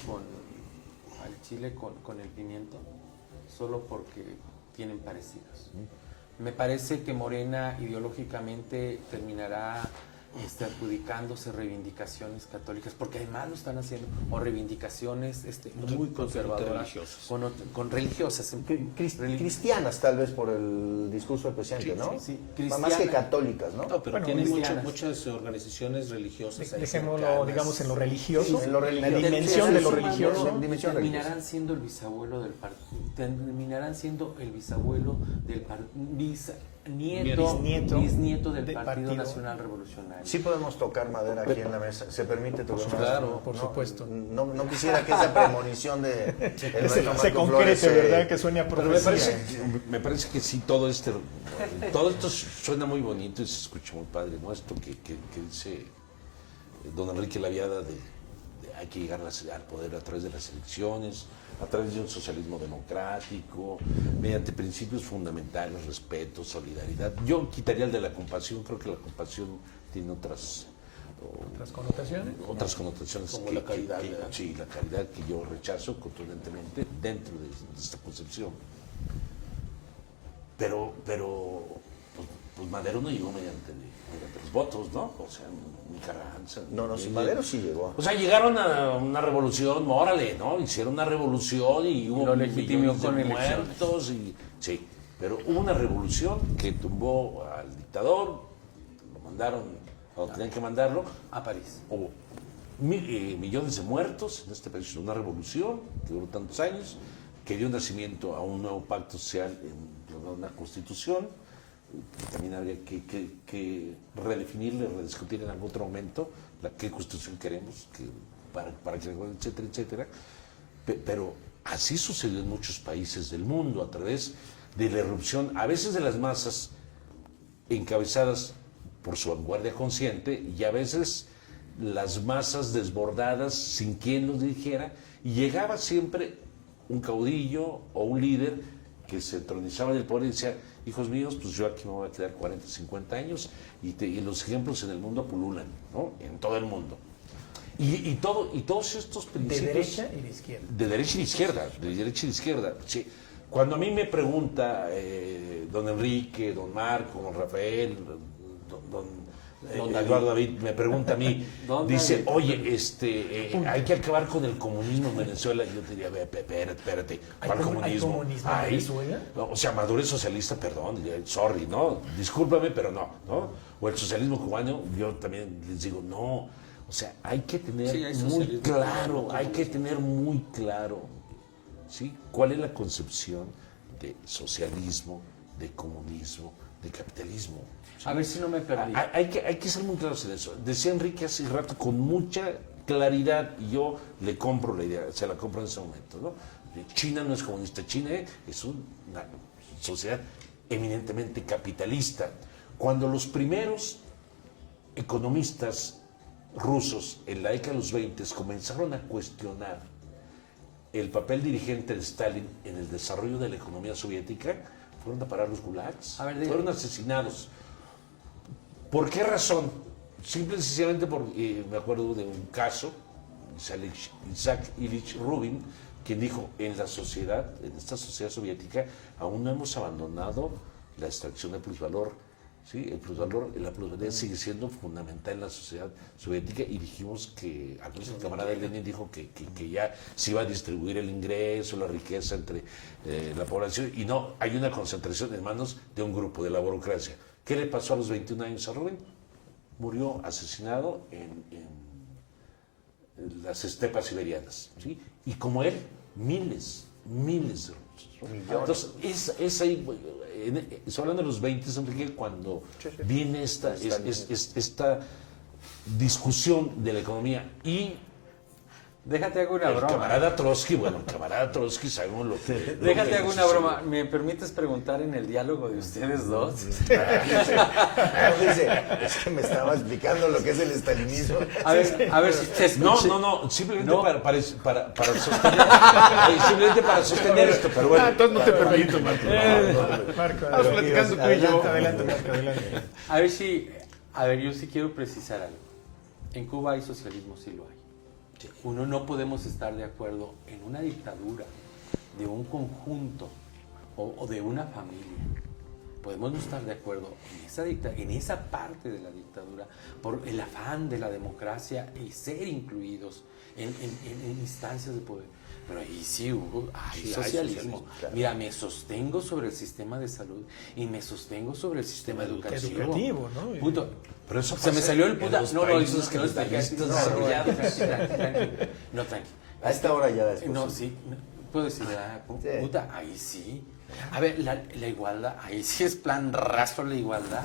con el pimiento solo porque tienen parecidos. Me parece que Morena ideológicamente terminará adjudicándose reivindicaciones católicas, porque además lo están haciendo, o reivindicaciones muy conservadoras, religiosas. con religiosas. Cristianas, tal vez, por el discurso del presidente, ¿no? Sí, Más que católicas, ¿no? No, pero Bueno, tiene cristianas. muchas organizaciones religiosas. ahí Dejémoslo, cercanas. digamos, en lo religioso, Sí, en lo religioso. la dimensión de lo Sumando religioso. la dimensión terminarán religiosa. siendo el bisabuelo del partido, terminarán siendo el bisabuelo del bisnieto del Partido Nacional Revolucionario. Sí podemos tocar madera aquí en la mesa. ¿Se permite tocar madera? Claro, por supuesto. No quisiera que esa premonición de el maestro Se Marco concrete, Flores, ¿verdad? Que sueña Pero profecía. me parece que sí, todo esto suena muy bonito y se escucha muy padre, ¿no? Esto que dice don Enrique Laviada de hay que llegar al poder a través de las elecciones, a través de un socialismo democrático, mediante principios fundamentales, respeto, solidaridad. Yo quitaría el de la compasión, creo que la compasión tiene otras connotaciones Como la caridad, que- ¿verdad? sí, la caridad que yo rechazo contundentemente dentro de esta concepción. Pero pues Madero no llegó mediante los votos, ¿no? O sea, ni Carranza. No, si Madero sí llegó. O sea, llegaron a una revolución, órale, ¿no? Hicieron una revolución y hubo Lo legitimó millones de con elecciones. muertos sí, pero hubo una revolución que tumbó al dictador, lo mandaron a donde tenían que mandarlo, A París. hubo millones de muertos en este país, una revolución que duró tantos años, que dio nacimiento a un nuevo pacto social en una constitución, que también habría que redefinirle, rediscutir en algún otro momento qué constitución queremos, para que, etcétera, etcétera. Pero así sucedió en muchos países del mundo, a través de la irrupción, a veces de las masas encabezadas por su vanguardia consciente, y a veces las masas desbordadas sin quien los dirigiera, y llegaba siempre un caudillo o un líder que se entronizaba en el poder y decía: hijos míos, pues yo aquí me voy a quedar 40, 50 años, y los ejemplos en el mundo pululan, ¿no? En todo el mundo. Y todos estos De principios... derecha y de izquierda. De derecha y de izquierda, de derecha y de izquierda. Sí. Cuando a mí me pregunta don Enrique, don Marco, don Rafael, don Eduardo David, me pregunta a mí, Don dice: David. oye, hay que acabar con el comunismo en Venezuela. Yo te diría: espérate, ¿cuál ¿Hay comunismo? comunismo en Ay, Venezuela? no, o sea, Maduro es socialista, perdón, sorry, ¿no? Discúlpame, pero no. O el socialismo cubano, yo también les digo, no. O sea, hay que tener Sí, hay muy socialismo claro, cubano, hay que tener muy claro, ¿sí? ¿Cuál es la concepción de socialismo, de comunismo, de capitalismo? ¿Sí? A ver si no me perdí. Hay que ser muy claros en eso. Decía Enrique hace rato con mucha claridad, y yo le compro la idea, se la compro en ese momento, ¿no? China no es comunista, China es una sociedad eminentemente capitalista. Cuando los primeros economistas rusos en la década de los 20 comenzaron a cuestionar el papel dirigente de Stalin en el desarrollo de la economía soviética, fueron a parar los gulags, A ver, fueron asesinados. ¿Por qué razón? Simple y sencillamente porque me acuerdo de un caso, Isaac Ilich Rubin, quien dijo: en esta sociedad soviética, aún no hemos abandonado la extracción de plusvalor. Sí, el plusvalor, la plusvalía sigue siendo fundamental en la sociedad soviética y dijimos que, al menos el camarada Lenin dijo que ya se iba a distribuir el ingreso, la riqueza entre la población y no, hay una concentración en manos de un grupo, de la burocracia. ¿Qué le pasó a los 21 años a Rubén? Murió asesinado en las estepas siberianas, ¿sí? Y como él, miles de rusos, ¿no? Entonces, es ahí, estoy hablando de los 20, Enrique, cuando viene esta discusión de la economía y Déjate hago una el broma. camarada Trotsky, sabemos lo que... Déjate hago una broma. ¿Me permites preguntar en el diálogo de ustedes dos? Dice, es que me estaba explicando lo que es el estalinismo. A ver si te escuché. No, simplemente No. para sostener, simplemente para sostener esto, pero bueno. Entonces no te permito, Marco. Marco, Estamos platicando tú y yo. Adelante, Marco, adelante. A ver, yo sí quiero precisar algo. En Cuba hay socialismo, sí lo hay. Uno no podemos estar de acuerdo en una dictadura de un conjunto o de una familia. Podemos no estar de acuerdo en esa parte de la dictadura por el afán de la democracia y ser incluidos en instancias de poder. Pero ahí sí hay socialismo. Claro. Mira, me sostengo sobre el sistema de salud y me sostengo sobre el sistema educativo. Educativo, ¿no? Pero eso Se me pasa salió el en puta. los No, países tranquilo. capitalistas. Tranquilo. A esta hora ya es No, posible. sí. Puedo decir, Sí. puta, ahí sí. A ver, la igualdad, ahí sí es plan raso la igualdad.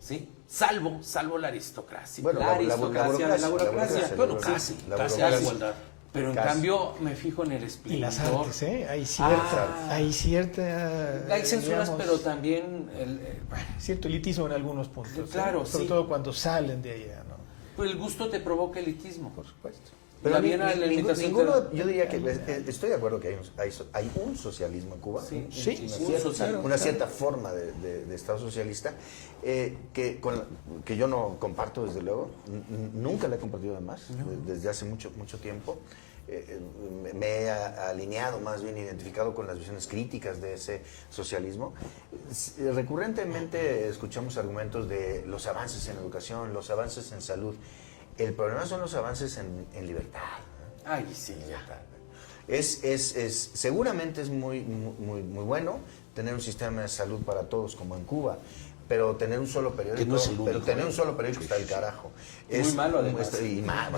¿Sí? Salvo la aristocracia. Bueno, la aristocracia de la burocracia. Bueno, casi a la igualdad. Pero en Casi. cambio me fijo en el Y esplendor. las artes, ¿eh? Hay cierta... Hay censuras, digamos, pero también cierto elitismo en algunos puntos. Claro, Sobre sí. todo cuando salen de allá, ¿no? pues el gusto te provoca elitismo. Por supuesto. Pero La bien a la imitación te da- yo diría que estoy de acuerdo que hay un socialismo en Cuba, Sí, Sí, una cierta forma de Estado socialista que yo no comparto, desde luego, nunca la he compartido además, desde hace mucho tiempo. Me he alineado, más bien identificado con las visiones críticas de ese socialismo. Recurrentemente escuchamos argumentos de los avances en educación, los avances en salud. El problema son los avances en libertad. Ay, sí, ya. Seguramente es muy bueno tener un sistema de salud para todos como en Cuba, pero tener un solo periódico, Que no es el único, está del carajo. Muy malo, además.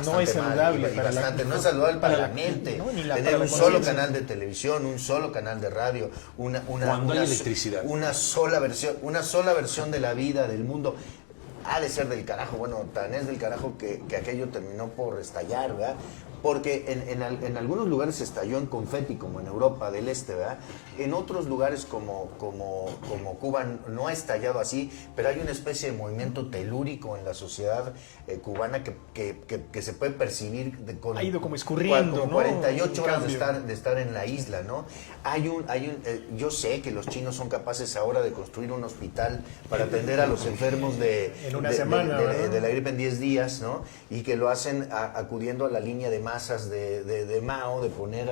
No es saludable para la- no es saludable para la para- mente. no, ni la- Tener para la un solo conciencia. canal de televisión, un solo canal de radio, Cuando hay electricidad. una sola versión de la vida, del mundo. Ha de ser del carajo, bueno, tan es del carajo que aquello terminó por estallar, ¿verdad? Porque en algunos lugares estalló en confeti, como en Europa del Este, ¿verdad? En otros lugares como Cuba no ha estallado así, pero hay una especie de movimiento telúrico en la sociedad cubana que se puede percibir Ha ido como escurriendo, ¿no? 48 Un horas cambio. de estar en la isla, ¿no? Yo sé que los chinos son capaces ahora de construir un hospital para atender a los enfermos En una semana, ¿verdad? de la gripe en 10 días, ¿no? Y que lo hacen acudiendo a la línea de masas de Mao, de poner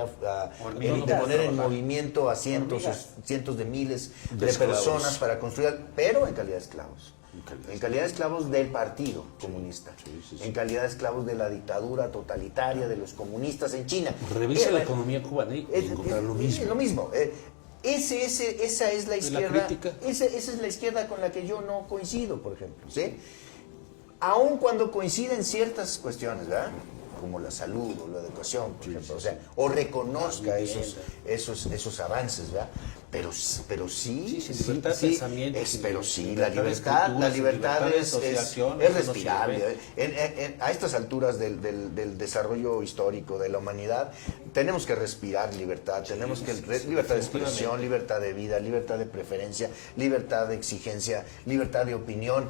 en movimiento a cientos de miles de esclavos. personas para construir, pero en calidad de esclavos. En calidad de esclavos del Partido Comunista, sí. en calidad de esclavos de la dictadura totalitaria de los comunistas en China. Revisa la economía cubana y encontrar lo mismo. Lo mismo. Esa es la izquierda. crítica. Esa es la izquierda con la que yo no coincido, por ejemplo. ¿Sí? Aun cuando coinciden ciertas cuestiones, ¿verdad? Como la salud o la educación, por ejemplo. O sea, o reconozca esos avances, ¿verdad? Pero sí, libertad de pensamiento, pero sin sí, libertad de la escritura, libertad sin libertad de es asociación, es eso no respirable. A estas alturas del desarrollo histórico de la humanidad, tenemos que respirar libertad, libertad de expresión, libertad de vida, libertad de preferencia, libertad de exigencia, libertad de opinión.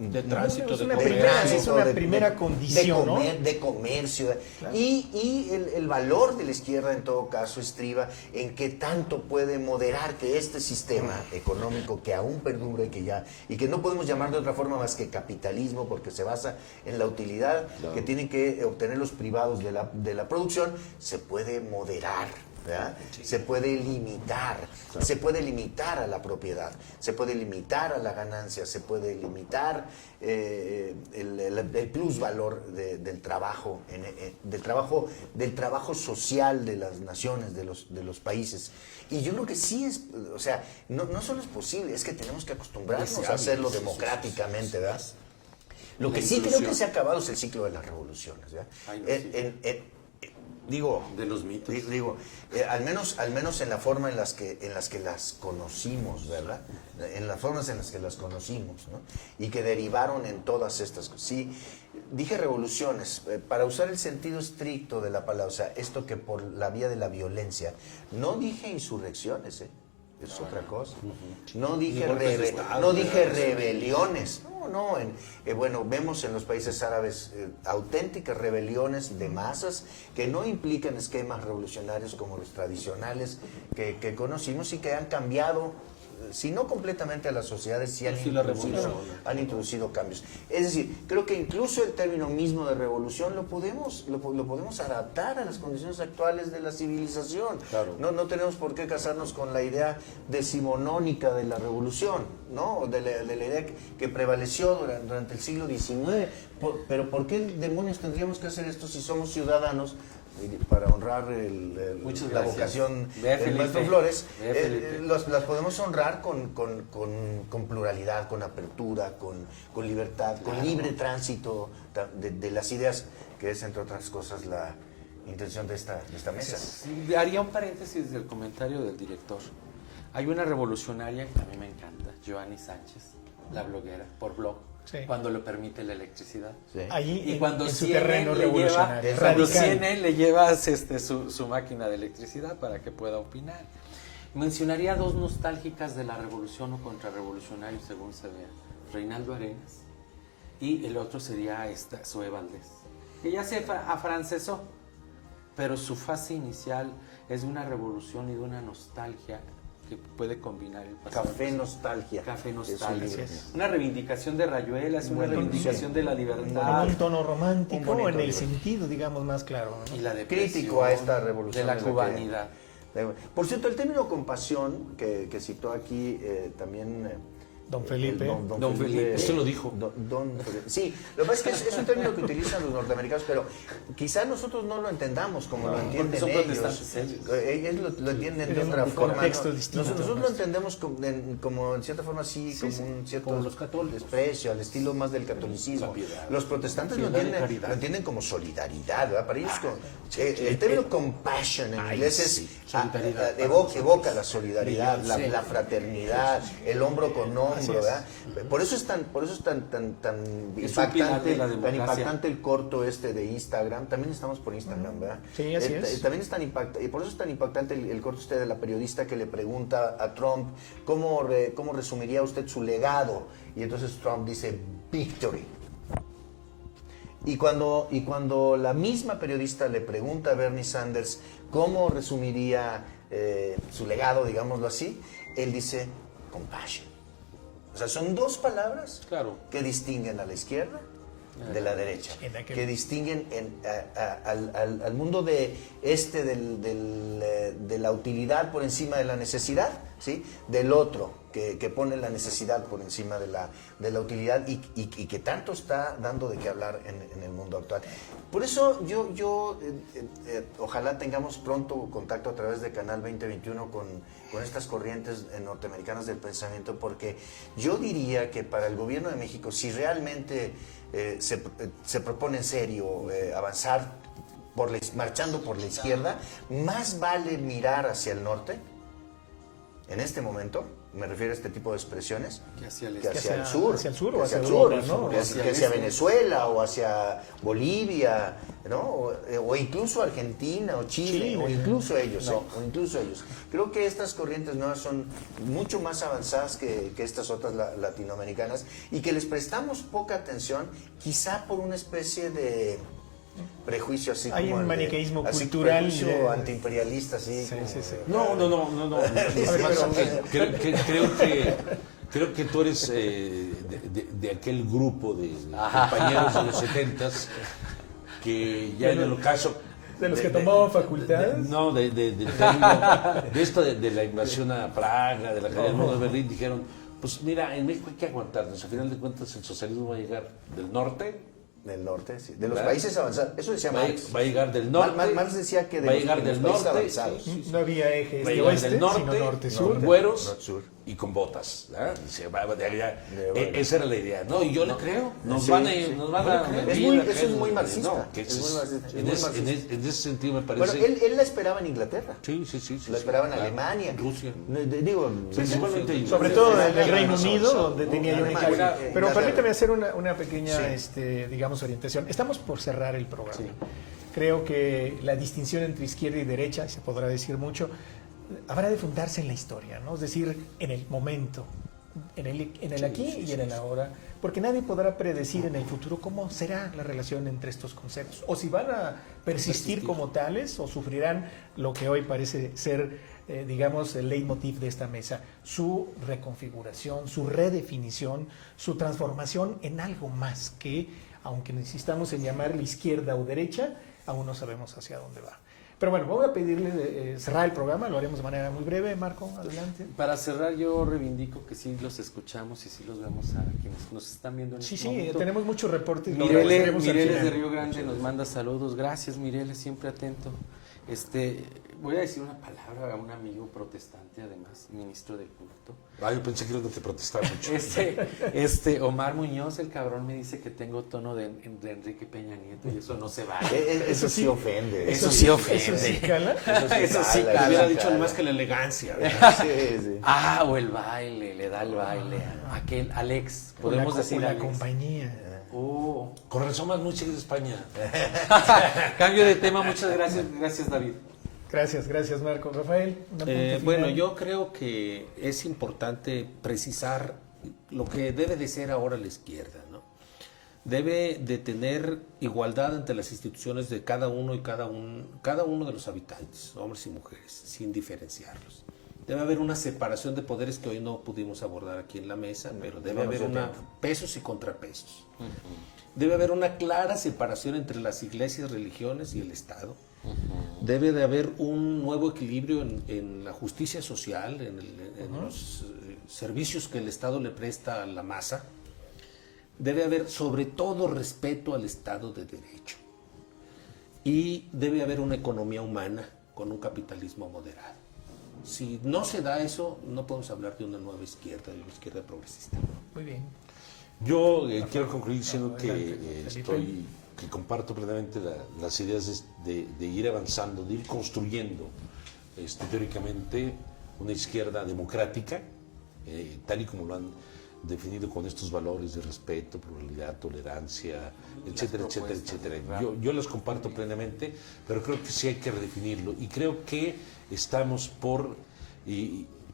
De tránsito, Es de una comercio. primera condición, ¿no? De comercio. Y el valor de la izquierda, en todo caso, estriba en qué tanto puede moderar que este sistema económico que aún perdura y que no podemos llamar de otra forma más que capitalismo, porque se basa en la utilidad que tienen que obtener los privados de la producción, se puede moderar ¿verdad? Se puede limitar, se puede limitar a la propiedad, se puede limitar a la ganancia, se puede limitar el plusvalor del trabajo, del trabajo social de las naciones, de los países. Y yo creo que sí es, o sea, no solo es posible, es que tenemos que acostumbrarnos a hacerlo democráticamente, ¿verdad? Lo que sí creo que se ha acabado es el ciclo de las revoluciones, ¿verdad? Ay, no, sí. Digo, De los mitos. digo, al menos en la forma en las que las conocimos, ¿verdad? En las formas en las que las conocimos, ¿no? Y que derivaron en todas estas cosas. Sí, dije revoluciones, para usar el sentido estricto de la palabra, o sea, esto que por la vía de la violencia, no dije insurrecciones, es otra cosa. No dije, rebeliones. No. Bueno, vemos en los países árabes auténticas rebeliones de masas que no implican esquemas revolucionarios como los tradicionales que conocimos y que han cambiado, si no completamente a las sociedades, sí han introducido cambios. Es decir, creo que incluso el término mismo de revolución lo podemos adaptar a las condiciones actuales de la civilización. Claro. No tenemos por qué casarnos con la idea decimonónica de la revolución, ¿no? De la idea que prevaleció durante el siglo XIX. Pero ¿por qué demonios tendríamos que hacer esto si somos ciudadanos? Para honrar la vocación del maestro Flores, las podemos honrar con pluralidad, con apertura, con libertad, con libre tránsito de las ideas, que es, entre otras cosas, la intención de esta mesa. Sí, haría un paréntesis del comentario del director. Hay una revolucionaria que a mí me encanta, Joanny Sánchez, la bloguera, por blog. Sí. Cuando lo permite la electricidad. Sí. Ahí Y en, cuando en su CNN terreno le revolucionario. lleva, cuando Radical. CNN le llevas su máquina de electricidad para que pueda opinar. Mencionaría dos nostálgicas de la revolución o contrarrevolucionario, según se vea. Reinaldo Arenas y el otro sería Zoe Valdés. Que ya se afrancesó, pero su fase inicial es de una revolución y de una nostalgia que puede combinar el pasado. Café Nostalgia. Café Es un Nostalgia. libro. Una reivindicación de Rayuela, una reivindicación de la En libertad. un tono romántico, Un bonito en el libro. sentido, digamos, más claro, ¿no? Y la depresión Crítico a esta revolución de la que- cubanidad. Por cierto, el término compasión que citó aquí también Don Felipe. Don Felipe. Usted lo dijo. Don Felipe. Sí, lo que pasa es que es un término que utilizan los norteamericanos, pero quizás nosotros no lo entendamos como lo entienden son ellos. protestantes ellos. Ellos lo entienden de Tienen otra un forma. contexto distinto, Nosotros lo maestro. entendemos como en cierta forma como un cierto como los católicos. desprecio, al estilo más del catolicismo. La piedad. Los protestantes lo Piedad y entienden, caridad. lo entienden como solidaridad, ¿verdad? Para ellos el término compassion en inglés es solidaridad. evoca la solidaridad, la fraternidad, el hombro con hombro, ¿verdad? Por eso es tan Es un pilar de impactante, la tan democracia. impactante el corto de Instagram. También estamos por Instagram, ¿verdad? Sí, así es. También es tan impactante, y por eso es tan impactante el corto de la periodista que le pregunta a Trump cómo resumiría usted su legado. Y entonces Trump dice victory. Y cuando la misma periodista le pregunta a Bernie Sanders cómo resumiría su legado, digámoslo así, él dice compassion. O sea, son dos palabras Claro. que distinguen a la izquierda de la derecha, que distinguen al mundo de la utilidad por encima de la necesidad, ¿sí? Del otro, que pone la necesidad por encima de la utilidad y que tanto está dando de qué hablar en el mundo actual. Por eso yo ojalá tengamos pronto contacto a través de Canal 2021 con estas corrientes norteamericanas del pensamiento, porque yo diría que para el gobierno de México, si realmente se propone en serio avanzar marchando por la izquierda, más vale mirar hacia el norte, en este momento, me refiero a este tipo de expresiones, Que hacia el que este. hacia el Hacia- sur, hacia el sur o que hacia el Europa, sur, ¿no? que Hacia hacia el este. Venezuela o hacia Bolivia, ¿no? O incluso Argentina o Chile, o incluso ellos, o incluso ellos. Creo que estas corrientes nuevas son mucho más avanzadas que estas otras latinoamericanas y que les prestamos poca atención, quizá por una especie de prejuicio así Hay como un el de- maniqueísmo así, cultural prejuicio antiimperialista, así. Sí, como- sí, sí. No. Creo que tú eres de aquel grupo de compañeros de los 70s que ya en el ocaso de los que tomaban facultades. No, de esto de la invasión a Praga, de la caída del muro de Berlín, dijeron, pues mira, en México hay que aguantarnos, a final de cuentas el socialismo va a llegar del norte. Del norte, sí. De los ¿Verdad? países avanzados. Eso decía Marx. Va a llegar del norte. Marx decía que de va a los, llegar de del los países norte. avanzados. No había eje Va a llegar este-oeste, del norte, sino norte-sur. con güeros Norte-sur. y con botas. ¿verdad? Dice, va de allá. bueno. Esa era la idea. No, y yo le creo. Nos Sí, van a, sí. nos van Yo a le creo. meter Es muy- acá eso es en- muy marxista. No, que Es muy marxista, es en, muy ese, marxista. en ese sentido me Bueno, parece. él la esperaba en Inglaterra. Sí. La esperaba en Claro. Alemania. Rusia. Digo, Principalmente Sobre todo Sí, del sí, Reino sí, Unido, sí, donde sí, tenía sí, yo una sí, influencia. sí, Pero Inglaterra. permítame hacer una pequeña, Sí. digamos, orientación. Estamos por cerrar el programa. Sí. Creo que la distinción entre izquierda y derecha, y se podrá decir mucho, habrá de fundarse en la historia, ¿no? Es decir, en el momento, en el aquí y en el ahora, porque nadie podrá predecir en el futuro cómo será la relación entre estos conceptos, o si van a persistir como tales, o sufrirán lo que hoy parece ser, digamos, el leitmotiv de esta mesa, su reconfiguración, su redefinición, su transformación en algo más que, aunque insistamos en llamarle izquierda o derecha, aún no sabemos hacia dónde va. Pero bueno, voy a pedirle cerrar el programa, lo haremos de manera muy breve. Marco, adelante. Para cerrar, yo reivindico que sí los escuchamos y sí los vemos a quienes nos están viendo en Sí, este sí, momento. tenemos muchos reportes. Mireles al de final. Río Grande nos manda saludos. Gracias, Mireles, siempre atento. Voy a decir una palabra a un amigo protestante, además, ministro del culto. Yo pensé que era de protestar mucho. Omar Muñoz, el cabrón, me dice que tengo tono de Enrique Peña Nieto y eso no se vale. Eso sí ofende. Eso sí ofende. Eso sí cala. Eso sí, cala, Te hubiera cala. dicho más que la elegancia, ¿verdad? Sí, sí. O el baile, le da el baile a aquel Alex. Podemos decir la Alex. compañía. Oh. Con razón más muy de España. Cambio de tema, muchas gracias. Gracias, David. Gracias Marco. Rafael, una punto Bueno, final. yo creo que es importante precisar lo que debe de ser ahora la izquierda, ¿no? Debe de tener igualdad ante las instituciones de cada uno de los habitantes, hombres y mujeres, sin diferenciarlos. Debe haber una separación de poderes que hoy no pudimos abordar aquí en la mesa, pero debe haber pesos y contrapesos. Debe haber una clara separación entre las iglesias, religiones y el Estado. Debe de haber un nuevo equilibrio en la justicia social, en los servicios que el Estado le presta a la masa. Debe haber sobre todo respeto al Estado de Derecho. Y debe haber una economía humana con un capitalismo moderado. Si no se da eso, no podemos hablar de una nueva izquierda, de una izquierda progresista. Muy bien. Yo quiero concluir diciendo Adelante, Felipe. que comparto plenamente las ideas de ir avanzando, de ir construyendo teóricamente una izquierda democrática, tal y como lo han definido con estos valores de respeto, pluralidad, tolerancia, etcétera, etcétera, etcétera. Yo las comparto plenamente, pero creo que sí hay que redefinirlo y creo que estamos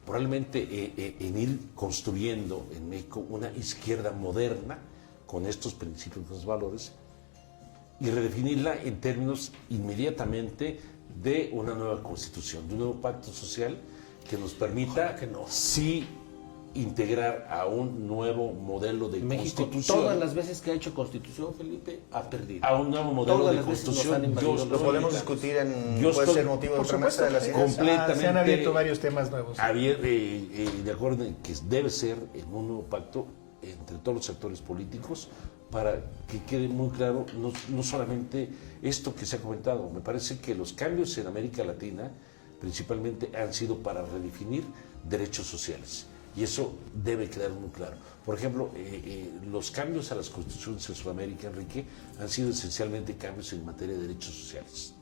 probablemente en ir construyendo en México una izquierda moderna con estos principios, con estos valores y redefinirla en términos inmediatamente de una nueva constitución, de un nuevo pacto social que nos permita sí integrar a un nuevo modelo de México, constitución. todas las veces que ha hecho constitución, Felipe, ha perdido. A un nuevo modelo Todas de las veces nos constitución. han invadido Yo Lo estoy- podemos discutir Yo puede estoy- ser motivo de Por otra mesa de las supuesto, ideas. completamente- se han abierto varios temas nuevos. de acuerdo en que debe ser en un nuevo pacto entre todos los actores políticos para que quede muy claro no solamente esto que se ha comentado. Me parece que los cambios en América Latina principalmente han sido para redefinir derechos sociales y eso debe quedar muy claro. Por ejemplo, los cambios a las constituciones en Sudamérica, Enrique, han sido esencialmente cambios en materia de derechos sociales,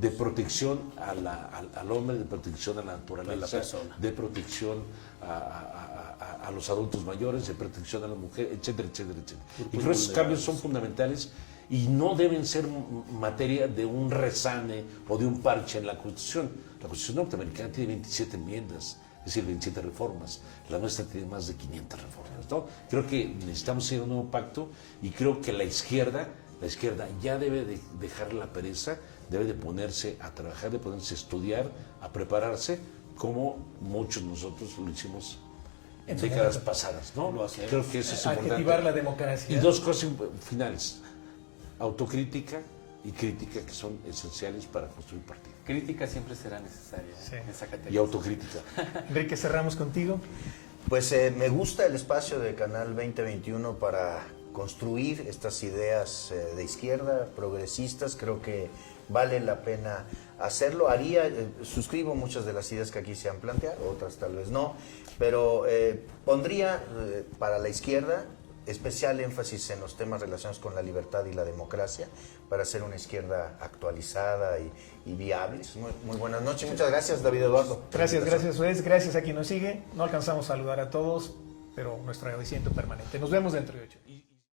de protección al hombre, de protección a la naturaleza, A la persona. de protección a los adultos mayores, de protección a la mujer, etcétera, etcétera, etcétera. Y creo que esos cambios son fundamentales y no deben ser materia de un resane o de un parche en la Constitución. La Constitución norteamericana tiene 27 enmiendas, es decir, 27 reformas. La nuestra tiene más de 500 reformas, ¿no? Creo que necesitamos hacer un nuevo pacto y creo que la izquierda ya debe de dejar la pereza, debe de ponerse a trabajar, de ponerse a estudiar, a prepararse, como muchos nosotros lo hicimos en su décadas momento. pasadas, ¿no? Lo hacemos. Creo que eso es Adjetivar importante. la democracia. Y dos cosas finales: autocrítica y crítica que son esenciales para construir partido. Crítica siempre será necesaria Sí. en esa categoría. Y autocrítica. Enrique, cerramos contigo. Pues me gusta el espacio de Canal 2021 para construir estas ideas de izquierda, progresistas. Creo que vale la pena hacerlo. Suscribo muchas de las ideas que aquí se han planteado, otras tal vez no, pero pondría para la izquierda especial énfasis en los temas relacionados con la libertad y la democracia, para hacer una izquierda actualizada y viable. Muy buenas noches. Muchas gracias, David Eduardo. Gracias Suez, gracias a quien nos sigue. No alcanzamos a saludar a todos, pero nuestro agradecimiento permanente. Nos vemos dentro de 8 días.